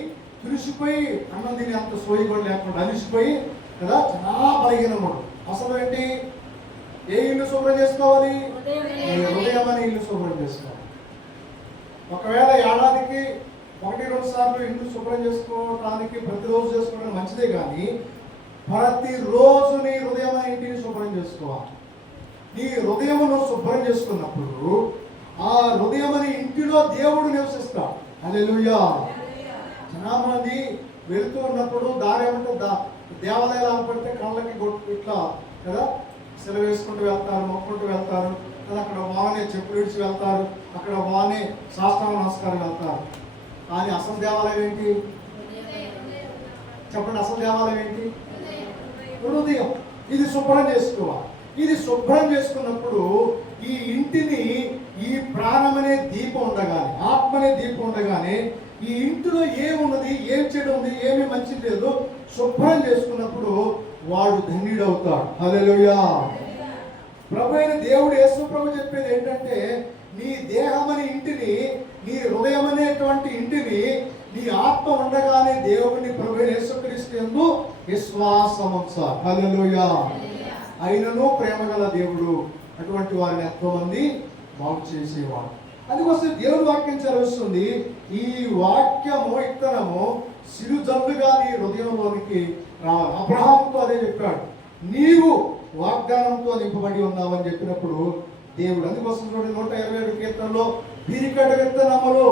తులిసిపోయి అన్నం తిని అంత సోయి కూడా లేకుండా అలిసిపోయి కదా చాలా బలహీనముడు. అసలు ఏంటి? ఏ ఇల్లు శుభ్రం చేసుకోవాలి? హృదయం అనే ఇల్లు శుభ్రం చేసుకోవాలి. ఒకవేళ ఏడాదికి 1-2 సార్లు ఇల్లు శుభ్రం చేసుకోవడానికి ప్రతిరోజు చేసుకోవడం మంచిదే, కానీ ప్రతిరోజు నీ హృదయం అనే ఇంటిని శుభ్రం చేసుకోవాలి. నీ హృదయమును శుభ్రం చేసుకున్నప్పుడు ఆ హృదయం అనే ఇంటిలో దేవుడు నివసిస్తాడు. హల్లెలూయా. చాలా మంది వెళుతూ ఉన్నప్పుడు దారి ఏమంటే దేవాలయాలు పడితే కళ్ళకి ఇట్లా కదా సెలవు వేసుకుంటూ వెళ్తారు, మొక్కుంటూ వెళ్తారు కదా, అక్కడ వానే చెప్పులు విడిచి వెళ్తారు, అక్కడ వానే శాస్త్రాల నమస్కారం వెళ్తారు. కానీ అసలు దేవాలయం ఏంటి? చెప్పండి, అసలు దేవాలయం ఏంటి? హృదయం. ఇది శుభ్రం చేసుకోవాలి. ఇది శుభ్రం చేసుకున్నప్పుడు ఈ ఇంటిని ఈ ప్రాణం అనే దీపం ఉండగానే, ఆత్మ అనే దీపం ఉండగానే ఈ ఇంటిలో ఏమున్నది, ఏం చెడు ఉంది, ఏమి మంచి లేదు శుభ్రం చేసుకున్నప్పుడు వాడు ధన్యుడవుతాడు. హల్లెలూయా. ప్రభు అయిన దేవుడు యేసు ప్రభు చెప్పేది ఏంటంటే, నీ దేహం అనే ఇంటిని, నీ హృదయం అనేటువంటి ఇంటిని నీ ఆత్మ ఉండగానే దేవుని ప్రభు యేసుక్రీస్తు యందు విశ్వాసం ఉంచాలి. హల్లెలూయా. అయినను ప్రేమ గల దేవుడు అటువంటి వారిని ఎంతో మంది బాగు చేసేవాడు. అందుకోసం దేవుని వాక్యం చదివిస్తుంది, ఈ వాక్యము ఇత్తనము సిరుజల్లుగా నీ హృదయంలోనికి రావాలి. అబ్రహాముతో అదే చెప్పాడు, నీవు వాగ్దానంతో నింపబడి ఉన్నావని చెప్పినప్పుడు దేవుడు, అందుకోసం చూడండి 127 కీర్తనలో, వీరికడ విత్తనములు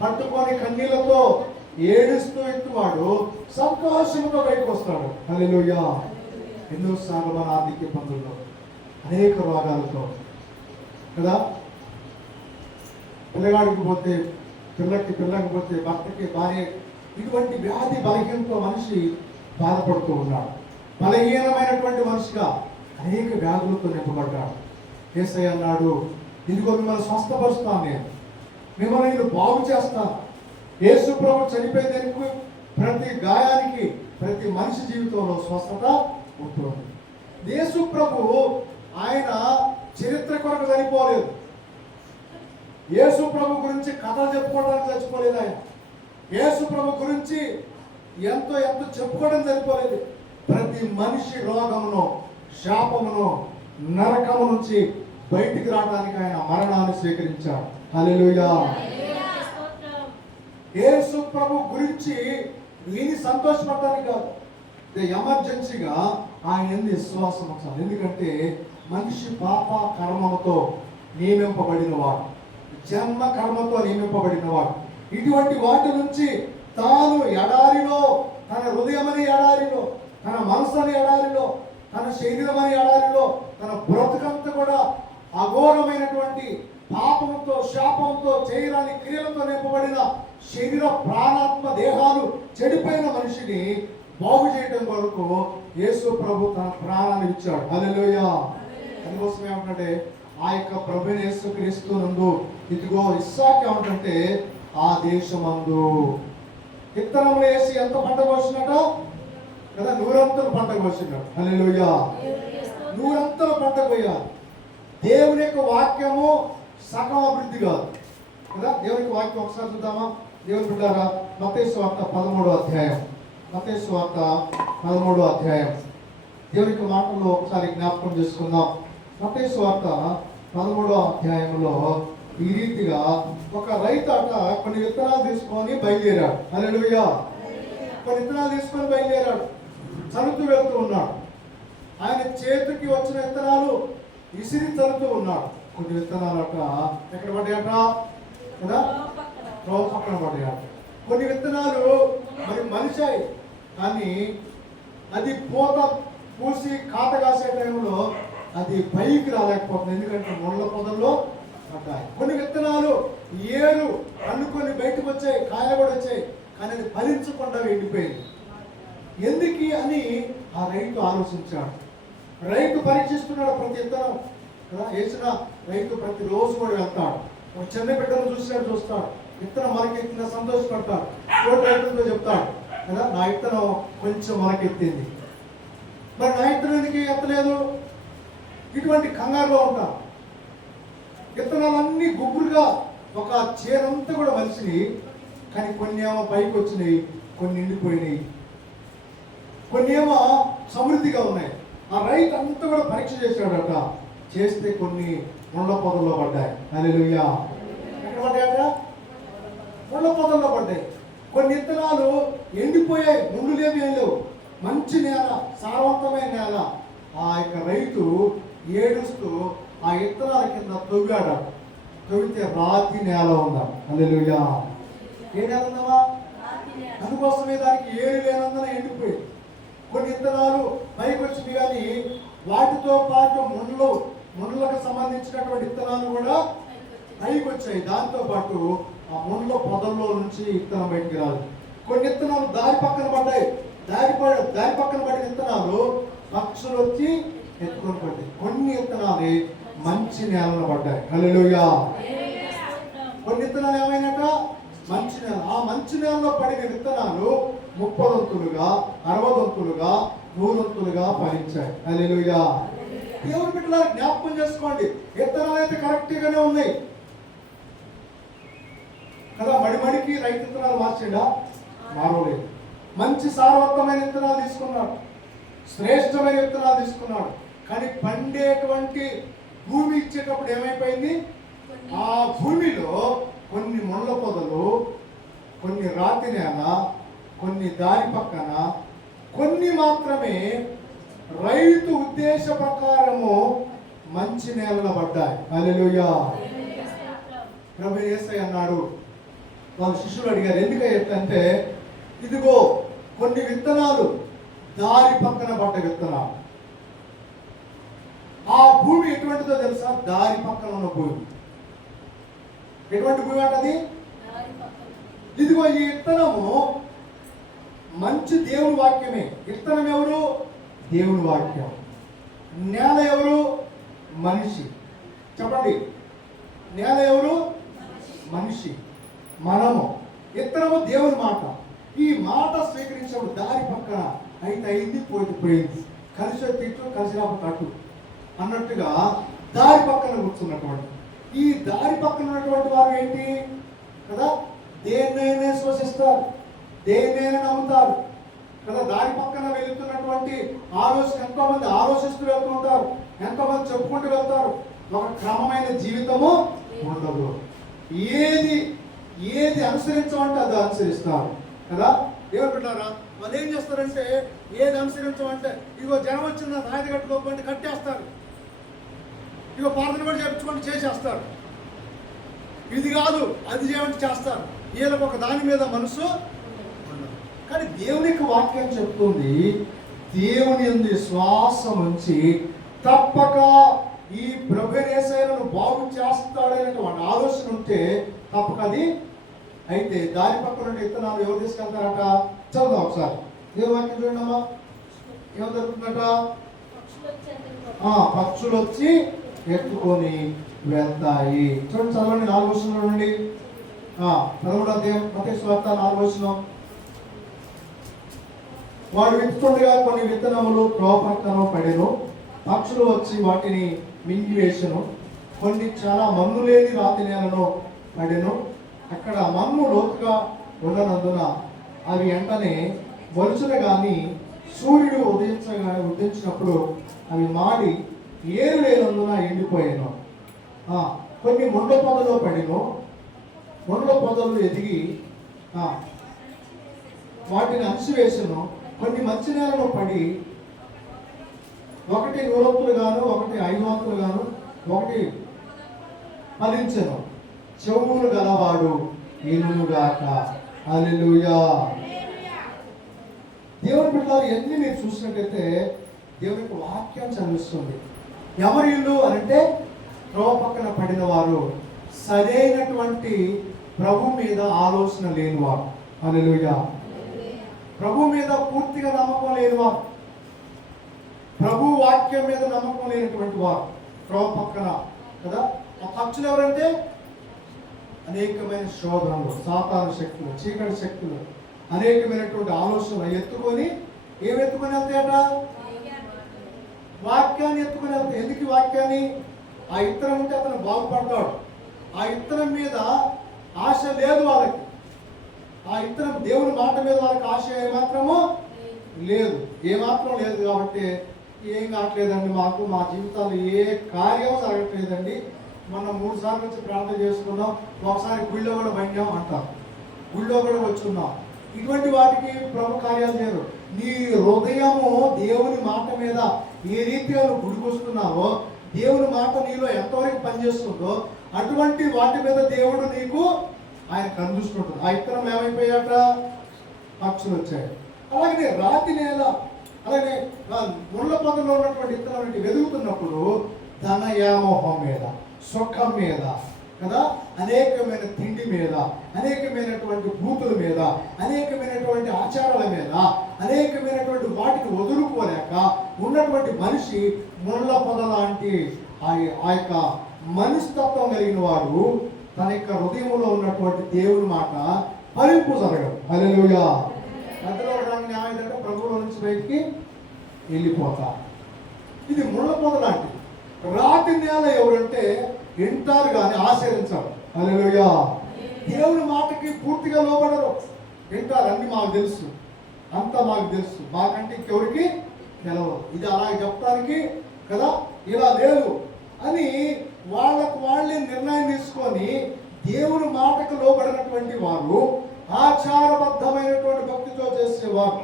పట్టుకొని కన్నీళ్లతో ఏడుస్తూ ఎత్తువాడు సంతోషంతో బయటకు వస్తాడు. హల్లెలూయా. ఎన్నోసార్లు మన ఆర్థిక ఇబ్బందుల్లో, అనేక రోగాలతో కదా, పిల్లగాడికి పోతే పిల్లకి పోతే భర్తకి భార్య, ఇటువంటి వ్యాధి బలహీనతో మనిషి బాధపడుతూ ఉన్నాడు. బలహీనమైనటువంటి మనిషిగా అనేక వ్యాధులతో నింపబడ్డాడు. యేసయ్య అన్నాడు, ఇదిగో మిమ్మల్ని స్వస్థపరుస్తాను, నేను బాగు చేస్తాను. యేసు ప్రభు చనిపోయేందుకు ప్రతి గాయానికి, ప్రతి మనిషి జీవితంలో స్వస్థత ఉంటుంది. యేసు ప్రభు ఆయన చరిత్ర కొరకు చనిపోలేదు. యేసు ప్రభు గురించి కథలు చెప్పుకోవడానికి చచ్చిపోలేదు. ఆయన యేసు ప్రభు గురించి ఎంతో చెప్పుకోవడం సరిపోలేదు. ప్రతి మనిషి రోగమును, శాపమును, నరకము నుంచి బయటికి రావడానికి ఆయన మరణాన్ని స్వీకరించాడు. హల్లెలూయా. యేసు ప్రభు గురించి విని సంతోషపడడానికి కాదు, ఎమర్జెన్సీగా ఆయన విశ్వాసం వచ్చాలి. ఎందుకంటే మనిషి పాప కర్మతో నియమింపబడిన వాడు, జన్మ కర్మతో నియమింపబడిన వాడు. ఇటువంటి వాటి నుంచి తాను ఎడారిలో, తన హృదయమని ఎడారిలో, తన మనసుని ఎడారిలో, తన శరీరమని ఎడారిలో, తన బ్రతుకంతా కూడా అఘోరమైనటువంటి పాపంతో, శాపంతో, చేయరాని క్రియలతో నింపబడిన శరీర ప్రాణాత్మ దేహాలు చెడిపోయిన మనిషిని బాగు చేయడం కొరకు యేసు ప్రభు తన ప్రాణాన్ని ఇచ్చాడు. హల్లెలూయా. అందుకోసం ఏమంటే ఆ యొక్క ప్రభుని యేసు క్రీస్తు నందు ఇదిగో ఇస్సాకు ఏమంటే ఆ దేశమందు విత్తనములు వేసి ఎంత పంట కోసినట కదా, 100 పంట కోసినాడు. హల్లెలూయా. 100 పంట కోయాలి. దేవుని యొక్క వాక్యము సగం అభివృద్ధి కాదు కదా. దేవునికి వాక్యం ఒకసారి చూద్దామా? దేవుని బిడ్డారా, మత్తయి సువార్త 13వ అధ్యాయం, మత్తయి సువార్త 13వ అధ్యాయం దేవునికి మాటల్లో ఒకసారి జ్ఞాపకం చేసుకుందాం. మత్తయి సువార్త 13వ అధ్యాయంలో ఈ రీతిగా ఒక రైతు అట కొన్ని విత్తనాలు తీసుకొని బయలుదేరాడు. హల్లెలూయా. కొన్ని విత్తనాలు తీసుకొని బయలుదేరాడు, చదువుతూ వెళ్తూ ఉన్నాడు. ఆయన చేతికి వచ్చిన విత్తనాలు ఇసిరి చదువుతూ ఉన్నాడు. కొన్ని విత్తనాలు అట ఎక్కడ పడ్డాయట కదా, రోడ్డు పక్కన పడ్డాయట. కొన్ని విత్తనాలు మరి మలిచాయి, కానీ అది పూత పూసి కాత కాసే టైంలో అది పైకి రాలేకపోతుంది, ఎందుకంటే ముళ్ళ పొదల్లో పడ్డాయి. కొన్ని విత్తనాలు ఏరు అనుకొని బయటకు వచ్చాయి, కాయలు కూడా వచ్చాయి, కానీ అది ఫలించకుండా ఎండిపోయింది. ఎందుకు అని ఆ రైతు ఆలోచించాడు. రైతు పరీక్షిస్తున్నాడు ప్రతి విత్తనం వేసిన రైతు ప్రతిరోజు కూడా వెళ్తాడు. ఒక చిన్న బిడ్డను చూస్తాడు, విత్తనం మొలకెత్తిన సంతోషపడతాడు. తోటి రైతులతో చెప్తాడు కదా, నా విత్తనం కొంచెం మొలకెత్తింది, మరి నా విత్తనం ఎందుకు ఎత్తలేదు? ఇటువంటి కంగారులో ఉంటాం. విత్తనాలన్నీ గుబురుగా ఒక చేరంతా కూడా మలిసినాయి, కానీ కొన్ని ఏమో పైకి వచ్చినాయి, కొన్ని ఎండిపోయినాయి, కొన్ని ఏమో సమృద్ధిగా ఉన్నాయి. ఆ రైతు అంతా కూడా పరీక్ష చేశాడట. చేస్తే కొన్ని ముళ్ళ పొదల్లో పడ్డాయి. హల్లెలూయా. ఎక్కడ పడ్డాయట? ముళ్ళ పొదల్లో పడ్డాయి. కొన్ని విత్తనాలు ఎండిపోయాయి, ముళ్ళు లేవు, ఏం లేవు, మంచి నేల, సారవంతమైన నేల. ఆ యొక్క రైతు ఏడుస్తూ ఆ విత్తనాల కింద తవ్వాడు. తవ్వితే రాతి నేల ఉందా? హల్లెలూయా. ఏ నేల ఉందమ్మా? అందుకోసమే దానికి ఏరు లేనందున ఎండిపోయింది. కొన్ని విత్తనాలు పైకి వచ్చింది, కానీ వాటితో పాటు ముళ్ళకు సంబంధించినటువంటి విత్తనాలు కూడా పైకి వచ్చాయి. దాంతో పాటు ఆ ముళ్ళ పొదల్లో నుంచి విత్తనం బయటికి రాదు. కొన్ని విత్తనాలు దారి పక్కన పడ్డాయి. దారి పక్కన పడిన విత్తనాలు పక్షులు వచ్చి ఎత్తుకొని పడ్డాయి. కొన్ని విత్తనాలు మంచి నేలలో పడ్డాయి. హల్లెలూయా. కొన్ని విత్తనాలు ఏమైనాక మంచి నేల. ఆ మంచి నేలలో పడిన విత్తనాలు 30 వంతులుగా, 60 వంతులుగా, 100 వంతులుగా ఫలించాయి. హల్లెలూయా. దేవుని బిడ్డలారా, జ్ఞాపకం చేసుకోండి, విత్తనాలు అయితే కరెక్ట్ గానే ఉన్నాయి కదా. మడికి రైతు విత్తనాలు మార్చిండా? మారలేదు. మంచి సారవంతమైన విత్తనాలు తీసుకున్నాడు, శ్రేష్టమైన విత్తనాలు తీసుకున్నాడు. కానీ పండేటువంటి భూమి ఇచ్చేటప్పుడు ఏమైపోయింది? ఆ భూమిలో కొన్ని ముళ్ళ పొదలు, కొన్ని రాతి నేల, కొన్ని దారి పక్కన, కొన్ని మాత్రమే రైతు ఉద్దేశ ప్రకారము మంచి నేలలో పడ్డాయి. హల్లెలూయా. ప్రభు యేసయ్య అన్నాడు, వాళ్ళ శిష్యులు అడిగారు ఎందుకంటే, ఇదిగో కొన్ని విత్తనాలు దారి పక్కన పడ్డ విత్తనాలు. ఆ భూమి ఎటువంటిదో తెలుసా? దారి పక్కన ఉన్న భూమి. ఎటువంటి భూమి అంటది? ఇదిగో ఈ విత్తనము మంచి దేవుని వాక్యమే. విత్తనం ఎవరు? దేవుని వాక్యం. నేల ఎవరు? మనిషి. చెప్పండి, నేల ఎవరు? మనిషి. మనము. విత్తనము దేవుని మాట. ఈ మాట స్వీకరించినప్పుడు దారి పక్కన అయితే అయింది, పోయింది. కలిసి తిట్టు, కలిసి రాబోతు అటు అన్నట్టుగా దారి పక్కన కూర్చున్నటువంటి ఈ దారి పక్కన ఉన్నటువంటి వారు ఏంటి కదా? దేన్నైనా శ్వసిస్తారు, దేన్నైనా నమ్ముతారు కదా. దారి పక్కన వెళుతున్నటువంటి ఎంతో మంది ఆలోచిస్తూ వెళ్తుంటారు, ఎంతో మంది చెప్పుకుంటూ వెళ్తారు. ఒక క్రమమైన జీవితము ఉండదు. ఏది అనుసరించమంటే అది అనుసరిస్తారు కదా. దేవుడు పెట్టారా? వాళ్ళు ఏం చేస్తారంటే, ఏది అనుసరించమంటే, ఇదిగో జనం వచ్చిన రాయిది కట్టుకోకుండా కట్టేస్తారు, ఇదిగో ప్రార్థన కూడా చేయించుకొని చేసేస్తారు. ఇది కాదు అది చేయమంటే చేస్తారు. వీళ్ళకి ఒక దాని మీద మనసు ఉండదు. కానీ దేవునికి వాక్యం చెప్తుంది, దేవుని యందు శ్వాసం ఉంచి తప్పక ఈ ప్రభు యేసయ్యను బాగు చేస్తాడనేటువంటి ఆలోచన ఉంటే తప్పక అది అయితే. దారి పక్కన విత్తనాలు ఎవరు తీసుకెళ్తారట? చదువుదాం ఒకసారి. దేవుని వాక్యం చూడమ్మా, ఏం జరుగుతుందట? పక్షులు వచ్చి ఎత్తుకొని వెళ్తాయి. చూడండి, చదవండి 4వ వచనం నుండి. 13వ అధ్యాయం మత్తయి సువార్త 4వ వచనం. వాడు విత్తుతుండగా కొన్ని విత్తనములు త్రోవ పక్కన పడెను, పక్షులు వచ్చి వాటిని మింగివేసెను. కొన్ని చాలా మన్ను లేని రాతి నేలను పడెను, అక్కడ మన్ను లోతుగా ఉండనందున అవి వెంటనే మొలుచున గాని సూర్యుడు ఉదయించినప్పుడు అవి మాడి ఏరు లేనందున ఎండిపోయాను. కొన్ని ముండ పొదలో పడిను, ముండ పొదలు ఎదిగి వాటిని అణిసివేసెను. కొన్ని మంచి నేలలో పడి ఒకటి 100 వంతులు గాను, ఒకటి 5 వంతులు గాను, ఒకటి ఫలించెను. చెవులు గలవాడు వినుగాక. హల్లెలూయా. దేవుని బిడ్డలు ఎన్ని మీరు చూసినట్టయితే దేవుని యొక్క వాక్యం చదివిస్తుంది. ఎవరు ఇల్లు అంటే త్రోవ పక్కన పడిన వారు, సరైనటువంటి ప్రభు మీద ఆలోచన లేనివారు. హల్లెలూయా. ప్రభు మీద పూర్తిగా నమ్మకం లేనివారు, ప్రభు వాక్యం మీద నమ్మకం లేనటువంటి వారు త్రోవ పక్కన కదా. ఆ పక్షులు ఎవరంటే అనేకమైన శోధనలు, సాతాను శక్తులు, చీకటి శక్తులు, అనేకమైనటువంటి ఆలోచనలు ఎత్తుకొని ఏమెత్తుకొని వెళ్తాయట? వాక్యాన్ని ఎత్తుకొని వెళ్తాయి. ఎందుకు వాక్యాన్ని? ఆ ఇత్తనం ఉంటే అతను బాగుపడతాడు. ఆ ఇత్తనం మీద ఆశ లేదు వాళ్ళకి. ఆ ఇత్తనం దేవుని మాట మీద వాళ్ళకి ఆశ ఏమాత్రము లేదు, ఏమాత్రం లేదు. కాబట్టి ఏం కావట్లేదండి, మాకు మా జీవితాలు ఏ కార్యం జరగట్లేదండి, మొన్న 3 సార్లు వచ్చి ప్రార్థన చేసుకున్నాం, ఒకసారి గుళ్ళో కూడా పడినాం అంటాం, గుళ్ళో కూడా వచ్చున్నాం. ఇటువంటి వాటికి ప్రభు కార్యాలు చేయరు. నీ హృదయము దేవుని మాట మీద ఏ రీతిగా నువ్వు గుడికి వస్తున్నావో, దేవుని మాట నీలో ఎంతవరకు పనిచేస్తుందో అటువంటి వాటి మీద దేవుడు నీకు ఆయన కనిపిస్తుంటుంది. ఆ ఇత్తనం ఏమైపోయాట? పక్షులు వచ్చాయి. అలాగే రాతి నేల, అలాగే ముళ్ళ పొదలో ఉన్నటువంటి ఇత్తనం వెలుగుతున్నప్పుడు ధన వ్యామోహం మీద, సుఖం మీద కదా, అనేకమైన తిండి మీద, అనేకమైనటువంటి భూతుల మీద, అనేకమైనటువంటి ఆచారాల మీద, అనేకమైనటువంటి వాటికి వదులుకోలేక ఉన్నటువంటి మనిషి ముళ్ళ పొద లాంటి ఆ యొక్క మనస్తత్వం కలిగిన వాడు తన యొక్క హృదయంలో ఉన్నటువంటి దేవుని మాట ఫలింపు జరగదు. హల్లెలూయా. మధ్యలో రాగానే ఏమైందంటే ప్రభువుల నుంచి బయటికి వెళ్ళిపోతారు. ఇది ముళ్ళ పొద లాంటిది. రాతి నేల ఎవరంటే వింటారు కానీ ఆచరించారు. హల్లెలూయా. దేవుని మాటకి పూర్తిగా లోబడరు, వింటారు. అన్ని మాకు తెలుసు, అంతా మాకు తెలుసు, మాకంటే ఇంకెవరికి తెలవదు, ఇది అలాగే చెప్పడానికి కదా, ఇలా లేదు అని వాళ్ళకు వాళ్ళే నిర్ణయం తీసుకొని దేవుని మాటకు లోబడినటువంటి వారు, ఆచారబద్ధమైనటువంటి భక్తితో చేసేవారు,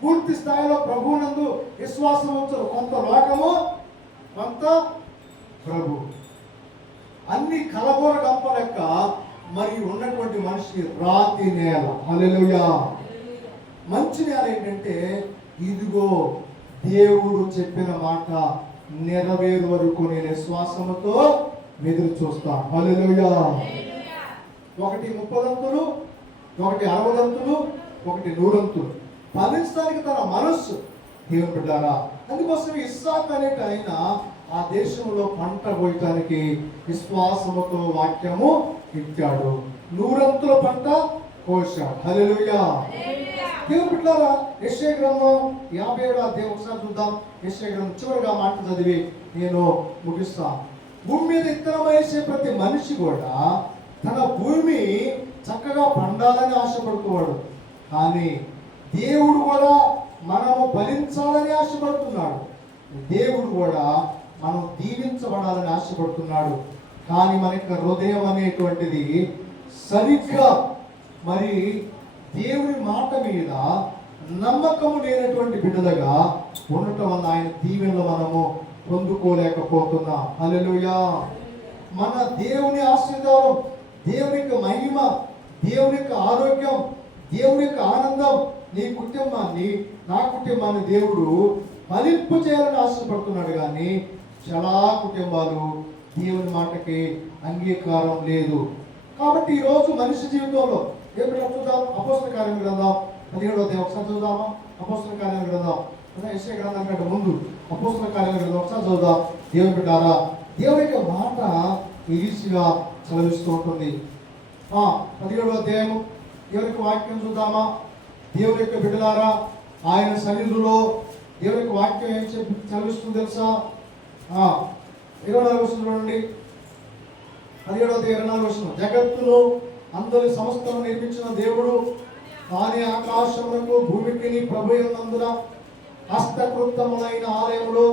పూర్తి స్థాయిలో ప్రభువునందు విశ్వాసం ఉంచరు. కొంత లోకము, కొంత ప్రభు, అన్ని కలబోర గంప లెక్క మరి ఉన్నటువంటి మనిషి రాతి నేల. హల్లెలూయా. మంచి నేల ఏంటంటే, ఇదిగో దేవుడు చెప్పిన మాట నెరవేరు వరకు నేను విశ్వాసముతో ఎదురు చూస్తాను. హల్లెలూయా. ఒకటి 30 అంతులు, ఒకటి 60 అంతులు, ఒకటి 100 అంతులు ఫలించడానికి తన మనస్సు దేవుని బిడ్డారా. అందుకోసం ఇస్సాకు అనేక ఆయన ఆ దేశంలో పంట కోయటానికి విశ్వాసముతో వాక్యము ఇచ్చాడు. 100 అంతుల పంట కోశాడు. హల్లెలూయా. దేవుని బిడ్డారా, యెషయా గ్రంథం 57వ అధ్యాయం ఒకసారి చూద్దాం. యెషయా గ్రంథం చివరిగా మాట చదివి నేను ముగిస్తాను. భూమి మీద విత్తనం వేసే ప్రతి మనిషి కూడా తన భూమి చక్కగా పండాలని ఆశపడుతున్నాడు. కానీ దేవుడు కూడా మనము ఫలించాలని ఆశపడుతున్నాడు. దేవుడు కూడా మనం దీవించబడాలని ఆశపడుతున్నాడు. కానీ మనకి హృదయం అనేటువంటిది సరిగ్గా మరి దేవుని మాట మీద నమ్మకము లేనటువంటి బిడ్డలుగా ఉండటం వల్ల ఆయన దీవెనలు మనము పొందుకోలేకపోతున్నాం. హల్లెలూయా. మన దేవుని ఆశీర్వాదం, దేవుని యొక్క మహిమ, దేవుని యొక్క ఆరోగ్యం, దేవుని యొక్క ఆనందం నీ కుటుంబాన్ని, నా కుటుంబాన్ని దేవుడు ఫలింపు చేయాలని ఆశపడుతున్నాడు. కానీ చాలా కుటుంబాలు దేవుని మాటకి అంగీకారం లేదు. కాబట్టి ఈరోజు మనిషి జీవితంలో ఏమిటో చూద్దాం. అపోస్తల కార్యం గ్రంథం 17వ అధ్యాయం ఒకసారి చూద్దామా? అపోస్తల కార్యం గ్రంథం, యెషయా గ్రంథం కంటే ముందు అపోస్తల కార్యం గ్రంథం ఒకసారి చూద్దాం. దేవుని బిడ్డారా, దేవుని యొక్క మాట ఈజీగా చదివిస్తూ ఉంటుంది. 17వ అధ్యాయం దేవుని యొక్క వాక్యం చూద్దామా? దేవుని యొక్క బిడ్డలారా, ఆయన సన్నిధిలో దేవుని యొక్క వాక్యం ఏం చదివిస్తుంది తెలుసా? 24 వచనం చూడండి. 17వ అధ్యాయం 24 వచనం. జగత్తును అందరి సమస్తము నిర్మించిన దేవుడు తానే ఆకాశములకు భూమికి ప్రభు యందున హస్తకృతములైన ఆలయములో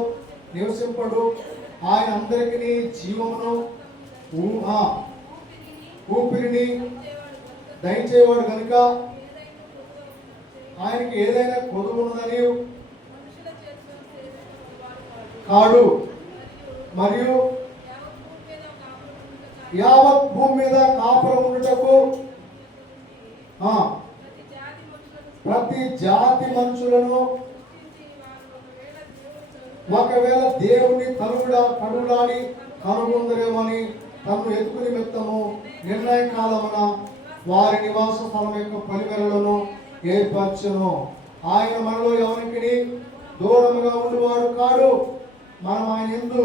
నివసింపడు. ఆయన అందరికీ జీవమును ఊపిరిని దయచేవాడు కనుక ఆయనకి ఏదైనా కొదువున్నదని కాడు. మరియు యావత్ భూమి మీద కాపురం ఉండుటకు ప్రతి జాతి మనుషులను ఒకవేళ దేవుని కడులాడి కనుగొందరేమని తను ఎత్తుకుని మెత్తము నిర్ణయ కాలమున వారి నివాస స్థలం యొక్క పరిమెరలను ఏర్పరచును. ఆయన మనలో ఎవరికి దూరముగా ఉండువాడు కాడు. మనం ఆయన యందు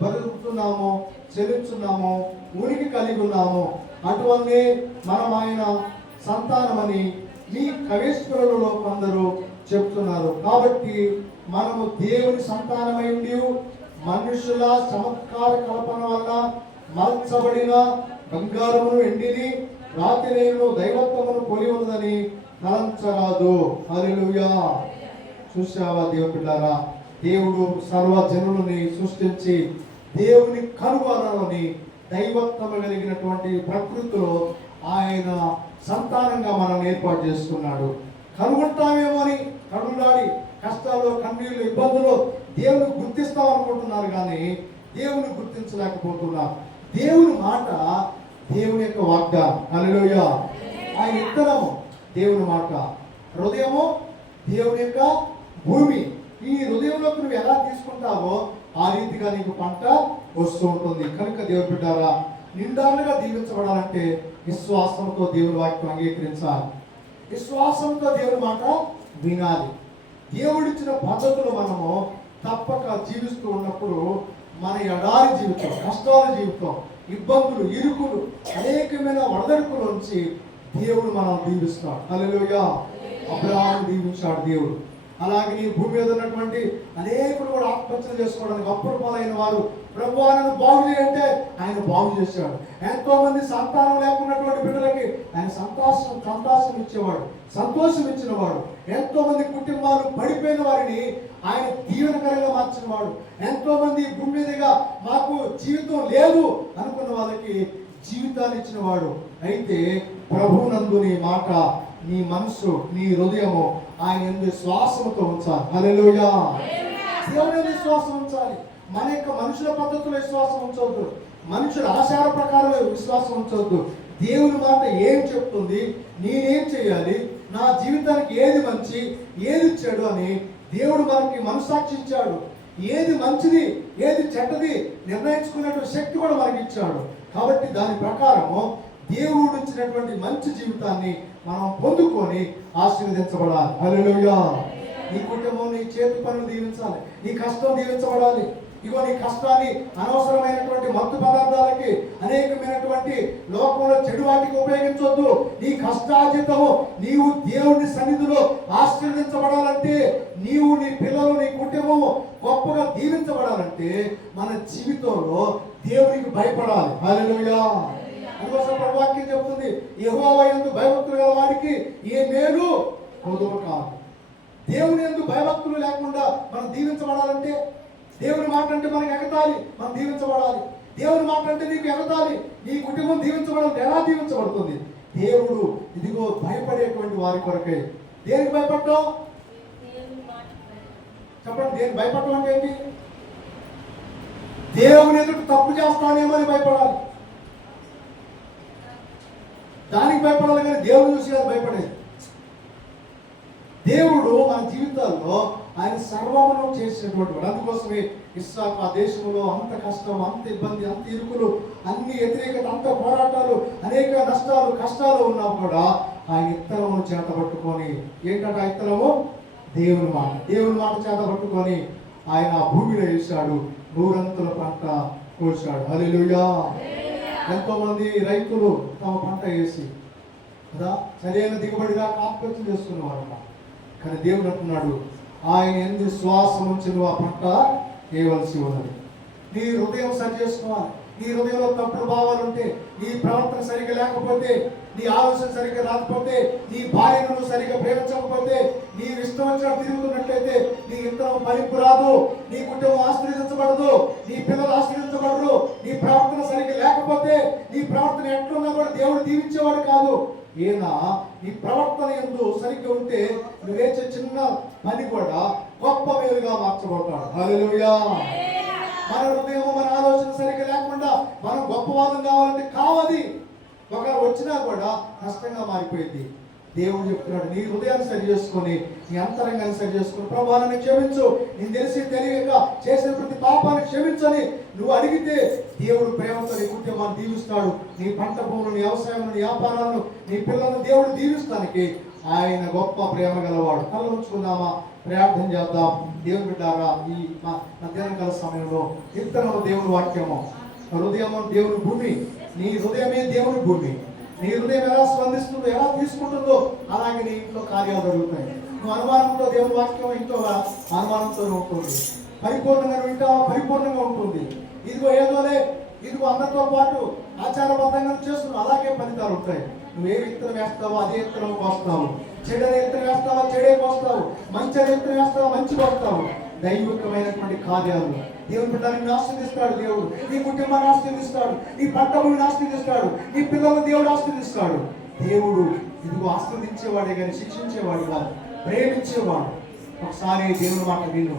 బతుకుతున్నాము, చెల్లిస్తున్నాము, ఉనికి కలిగి ఉన్నాము. అటువంటి మనం ఆయన సంతానమని మీ కవేశ్వరులలో కొందరు చెప్తున్నారు. కాబట్టి మనము దేవుని సంతానమై ఉండి మనుషుల చమత్కార కల్పన వల్ల మలచబడిన బంగారమును, వెండిని, రాతిరేను, దైవత్వమును పొలి ఉన్నదని తలంచరాదు. హల్లెలూయా. చూసావా దేవుని బిడ్డారా, దేవుడు సర్వజనులని సృష్టించి దేవుని కనుగొనాలని దైవత్వం కలిగినటువంటి ప్రకృతిలో ఆయన సంతానంగా మనం ఏర్పాటు చేసుకున్నాడు. కనుగొంటామేమో అని కడులాడి కష్టాలు, కన్నీళ్ళు, ఇబ్బందులు దేవుని గుర్తిస్తాం అనుకుంటున్నారు. కానీ దేవుని గుర్తించలేకపోతున్నారు. దేవుని మాట దేవుని యొక్క వాగ్దానం. హల్లెలూయా. ఆయన ఇత్తనము దేవుని మాట, హృదయము దేవుని యొక్క భూమి. ఈ హృదయంలోకి నువ్వు ఎలా తీసుకుంటావో ఆ రీతిగా నీకు పంట వస్తూ ఉంటుంది. కనుక దేవుని బిడ్డారా, నిండాలుగా దీవించబడాలంటే విశ్వాసంతో దేవుని వాక్యం అంగీకరించాలి. విశ్వాసంతో దేవుని మాట వినాలి. దేవుడిచ్చిన పద్ధతులు మనము తప్పక జీవిస్తూ ఉన్నప్పుడు మన ఎడారి జీవితం, కష్టాల జీవితం, ఇబ్బందులు, ఇరుకులు, అనేకమైన వడదడుకుల నుంచి దేవుడు మనం దీవిస్తాడు. హల్లెలూయా. అబ్రహామును దీవించాడు దేవుడు. అలాగే ఈ భూమి మీద ఉన్నటువంటి అనేకులు కూడా ఆత్మహత్యలు చేసుకోవడానికి అప్రూపమైన వారు ప్రభువా నన్ను బాగు చేయంటే ఆయన బాగు చేశాడు. ఎంతో మంది సంతానం లేకున్నటువంటి బిడ్డలకి ఆయన సంతోషం ఇచ్చేవాడు, సంతోషం ఇచ్చినవాడు. ఎంతో మంది కుటుంబాలు పడిపోయిన వారిని ఆయన దీవెనకరంగా మార్చిన వాడు. ఎంతో మంది భూమి మీదుగా మాకు జీవితం లేదు అనుకున్న వాళ్ళకి జీవితాన్ని ఇచ్చిన వాడు. అయితే ప్రభువునందు నీ మాట, నీ మనసు, నీ హృదయము ఆయన యందు శ్వాసముతో ఉంచాలి. హల్లెలూయా. దేవుని విశ్వాసం ఉంచాలి. మన యొక్క మనుషుల పద్ధతుల్లో విశ్వాసం ఉంచవద్దు, మనుషుల ఆచార ప్రకారం విశ్వాసం ఉంచవద్దు. దేవుని మాట ఏం చెప్తుంది, నేనేం చేయాలి, నా జీవితానికి ఏది మంచి ఏది చెడు అని దేవుడు మనకి మనసాక్షి ఇచ్చాడు. ఏది మంచిది ఏది చెడ్డది నిర్ణయించుకునేటువంటి శక్తి కూడా మనకి ఇచ్చాడు. కాబట్టి దాని ప్రకారము దేవుడు ఇచ్చినటువంటి మంచి జీవితాన్ని మనం పొందుకొని ఆశీర్వదించబడాలి. హల్లెలూయా. నీ కుటుంబం, నీ చేతి పనులు దీవించాలి, నీ కష్టం దీవించబడాలి. ఇగో నీ కష్టాన్ని అనవసరమైనటువంటి మత్తు పదార్థాలకి, అనేకమైనటువంటి లోకంలో చెడు వాటికి ఉపయోగించవద్దు. నీ కష్టార్జితము నీవు దేవుని సన్నిధిలో ఆశీర్వదించబడాలంటే, నీవు, నీ పిల్లలు, నీ కుటుంబము గొప్పగా దీవించబడాలంటే మన జీవితంలో దేవునికి భయపడాలి. హల్లెలూయా. అందుకోసం ప్రభువు వాక్యం చెబుతుంది, యెహోవా యందు భయభక్తులు గల వాడికి ఏ మేలు కొదువ కాదు. దేవుని యందు భయభక్తులు లేకుండా మనం దీవించబడాలంటే, దేవుని మాట అంటే మనకి ఎగతాలి, మనం దీవించబడాలి. దేవుని మాట అంటే నీకు ఎగతాలి, నీ కుటుంబం దీవించబడాలి. ఎలా దీవించబడుతుంది? దేవుడు ఇదిగో భయపడేటువంటి వారి కొరకే. దేనికి భయపడ్డాం చెప్పండి. దేనికి భయపడటం అంటే ఏంటి? దేవుని ఎదుట తప్పు చేస్తానేమో అని భయపడాలి, దానికి భయపడాలి. కానీ దేవుని చూసి కాదు భయపడేది. దేవుడు మన జీవితాల్లో ఆయన సర్వమును చేసినటువంటి వాడు. అందుకోసమే ఇస్సాకు ఆ దేశంలో అంత కష్టం, అంత ఇబ్బంది, అంత ఇరుకులు, అన్ని వ్యతిరేకత, అంత పోరాటాలు, అనేక నష్టాలు కష్టాలు ఉన్నా కూడా ఆయన ఇత్తనమును చేత పట్టుకొని, ఏంటంటే ఆ ఇత్తనము దేవుని మాట, దేవుని మాట చేత పట్టుకొని ఆయన భూమిలో వేశాడు, 100 పంట కోసాడు. హల్లెలూయా. ఎంతో మంది రైతులు తమ పంట వేసి కదా సరైన దిగుబడిగా ఆత్మహత్య చేసుకున్నవారు. కానీ దేవుడు అంటున్నాడు, ఆయన యందు శ్వాసం ఉంచి నువ్వు ఆ పంట వేయవలసి ఉన్నది. నీ హృదయం సరి చేసుకోవాలి. నీ హృదయంలో తప్పుడు భావాలు ఉంటే, నీ ప్రవర్తన సరిగ్గా లేకపోతే, నీ ఆలోచన సరిగ్గా రాకపోతే, నీ భార్యను సరిగ్గా ప్రేమించకపోతే, నీ ఇష్టం వచ్చినట్టు తిరుగుతున్నట్లయితే నీ ఇద్దరం ఫలింపు రాదు, నీ కుటుంబం ఆశీర్వదించబడదు, నీ పిల్లలు ఆశీర్వదించబడరు. నీ ప్రవర్తన సరిగ్గా లేకపోతే, నీ ప్రవర్తన ఎట్లున్నా కూడా దేవుడు దీవించేవాడు కాదు. ఈయన నీ ప్రవర్తన యందు సరిగ్గా ఉంటే నువ్వు వేసే చిన్న పని కూడా గొప్ప మేలుగా మార్చబడతాడు. హల్లెలూయా. మన హృదయం, మన ఆలోచన సరిగ్గా లేకుండా మనం గొప్పవాదం కావాలంటే కావది. ఒకరు వచ్చినా కూడా నష్టంగా మారిపోయింది. దేవుడు చెప్తున్నాడు, నీ హృదయాన్ని సరి చేసుకొని, నీ అంతరంగాన్ని సరి చేసుకొని, ప్రభువా నన్ను క్షమించు, నేను తెలిసి తెలియక చేసిన ప్రతి పాపాన్ని క్షమించని నువ్వు అడిగితే దేవుడు ప్రేమతో నీ కుటుంబాన్ని దీవిస్తాడు. నీ పంట భూములు, నీ వ్యవసాయం, నీ వ్యాపారాలను, నీ పిల్లలను దేవుడు దీవిస్తానికి ఆయన గొప్ప ప్రేమ గలవాడు. కళ్ళు ఉంచుకుందామా, ప్రార్థన చేద్దాం. దేవుని బిడ్డారా, ఈ మధ్యాహ్నం కాల సమయంలో ఇత్తనము దేవుని వాక్యము, హృదయము దేవుని భూమి, నీ హృదయమే దేవుని భూమి. నీ హృదయం ఎలా స్పందిస్తుందో, ఎలా తీసుకుంటుందో అలాగే నీ ఇంట్లో కార్యాలు జరుగుతాయి. నువ్వు అనుమానంతో దేవుని వాక్యం ఇంట్లో అనుమానంతో ఉంటుంది, పరిపూర్ణంగా వింటావా పరిపూర్ణంగా ఉంటుంది. ఇదిగో ఏదోలే, ఇదిగో అందరితో పాటు ఆచారబద్ధంగా చేస్తున్నావు, అలాగే ఫలితాలు ఉంటాయి. నువ్వు ఏ విత్తనం వేస్తావో అదే విత్తనం కోస్తావు, చెడు విత్తనం వేస్తావా చెడే కోస్తావు, మంచి విత్తనం వేస్తావా మంచి కోస్తావు. దైవికమైనటువంటి కార్యాలు దేవుని బిడ్డని ఆశీర్వదిస్తాడు. దేవుడు నీ కుటుంబాన్ని ఆశీర్వదిస్తాడు, నీ పంట భూమిని ఆశీర్వదిస్తాడు, నీ పిల్లలను దేవుడు ఆశీర్వదిస్తాడు. దేవుడు ఇదిగో ఆశీర్వదించేవాడే కానీ శిక్షించేవాడు కాదు, ప్రేమించేవాడు. ఒకసారి దేవుని మాట విను.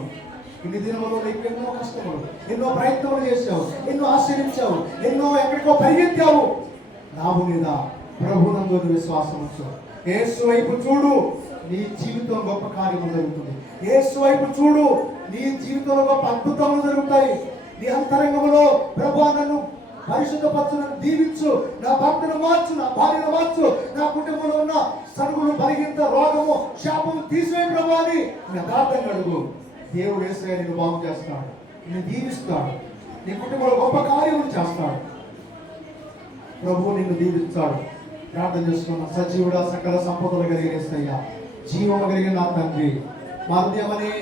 ఇన్ని దినములో నీకు ఎన్నో కష్టములు, ఎన్నో ప్రయత్నాలు చేశావు, ఎన్నో ఆశ్రయించావు, ఎన్నో ఎక్కడికో పరిగెత్తావు. రాబు మీద ప్రభునందు విశ్వాసం వచ్చావు. యేసు వైపు చూడు, నీ జీవితం గొప్ప కార్యము జరుగుతుంది. యేసు వైపు చూడు, నీ జీవితంలో గొప్ప అద్భుతములు జరుగుతాయి. నీ అంతరంగంలో ప్రభువా నన్ను పరిశుద్ధపరచు, నన్ను దీవించు, నా భర్తను మార్చు, నా భార్యను మార్చు, నా కుటుంబంలో ఉన్న సరుగులు, బలహీనత, రోగము, శాపము తీసివేయ ప్రభువా అని యథార్థంగా అడుగు. దేవుడు యేసయ్య నిన్ను బాగు చేస్తాడు, నిన్ను దీవిస్తాడు, నీ కుటుంబంలో గొప్ప కార్యములు చేస్తాడు. ప్రభువు నిన్ను దీవిస్తాడు. ప్రార్థన చేసుకున్న సజీవుడా, సకల సంపదలు కలిగిన యేసయ్య, జీవము కలిగిన నా తండ్రి, మా హృదయమనే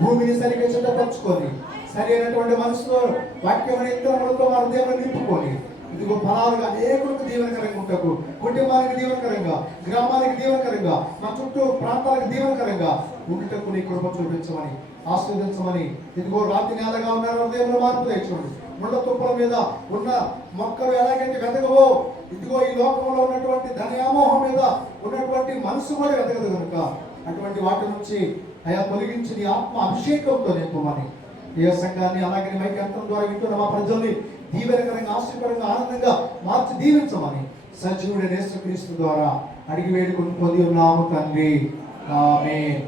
భూమిని సరిగ్గా సిద్ధపరచుకొని సరైనటువంటి మనసుతో వాక్యమైన ఇతరులతో మా హృదయాన్ని నింపుకొని ఇదిగో ఫలాలుగా అనేకులకు దీవెనకరంగా ఉంటాకు, కుటుంబానికి దీవెనకరంగా, గ్రామానికి దీవెనకరంగా, మా చుట్టూ ప్రాంతాలకు దీవెనకరంగా ఉంటకు నీ కృప చూపించమని ఆస్వాదించమని. ఇదిగో రాతి నేలగా ఉన్న హృదయంలో మార్పు తెచ్చండి. ముళ్ళ తుప్పల మీద ఉన్న మొక్కలు ఎలాగైతే వెతకవో, ఇదిగో ఈ లోకంలో ఉన్నటువంటి ధనయామోహం మీద ఉన్నటువంటి మనసు కూడా వెతకదు కనుక అటువంటి వాటి నుంచి అయా తొలగించి నీ ఆత్మ అభిషేకంతో నింపమని ఏ సంఘాన్ని అలాగే మైకంత్రం ద్వారా వింటున్న మా ప్రజల్ని దీవెనకరంగా, ఆశీర్వరంగా, ఆనందంగా మార్చి దీవించమని సజీవుడైన యేసుక్రీస్తు ద్వారా అడిగి వేడుకొని పొంది ఉన్నాము తండ్రి. ఆమేన్.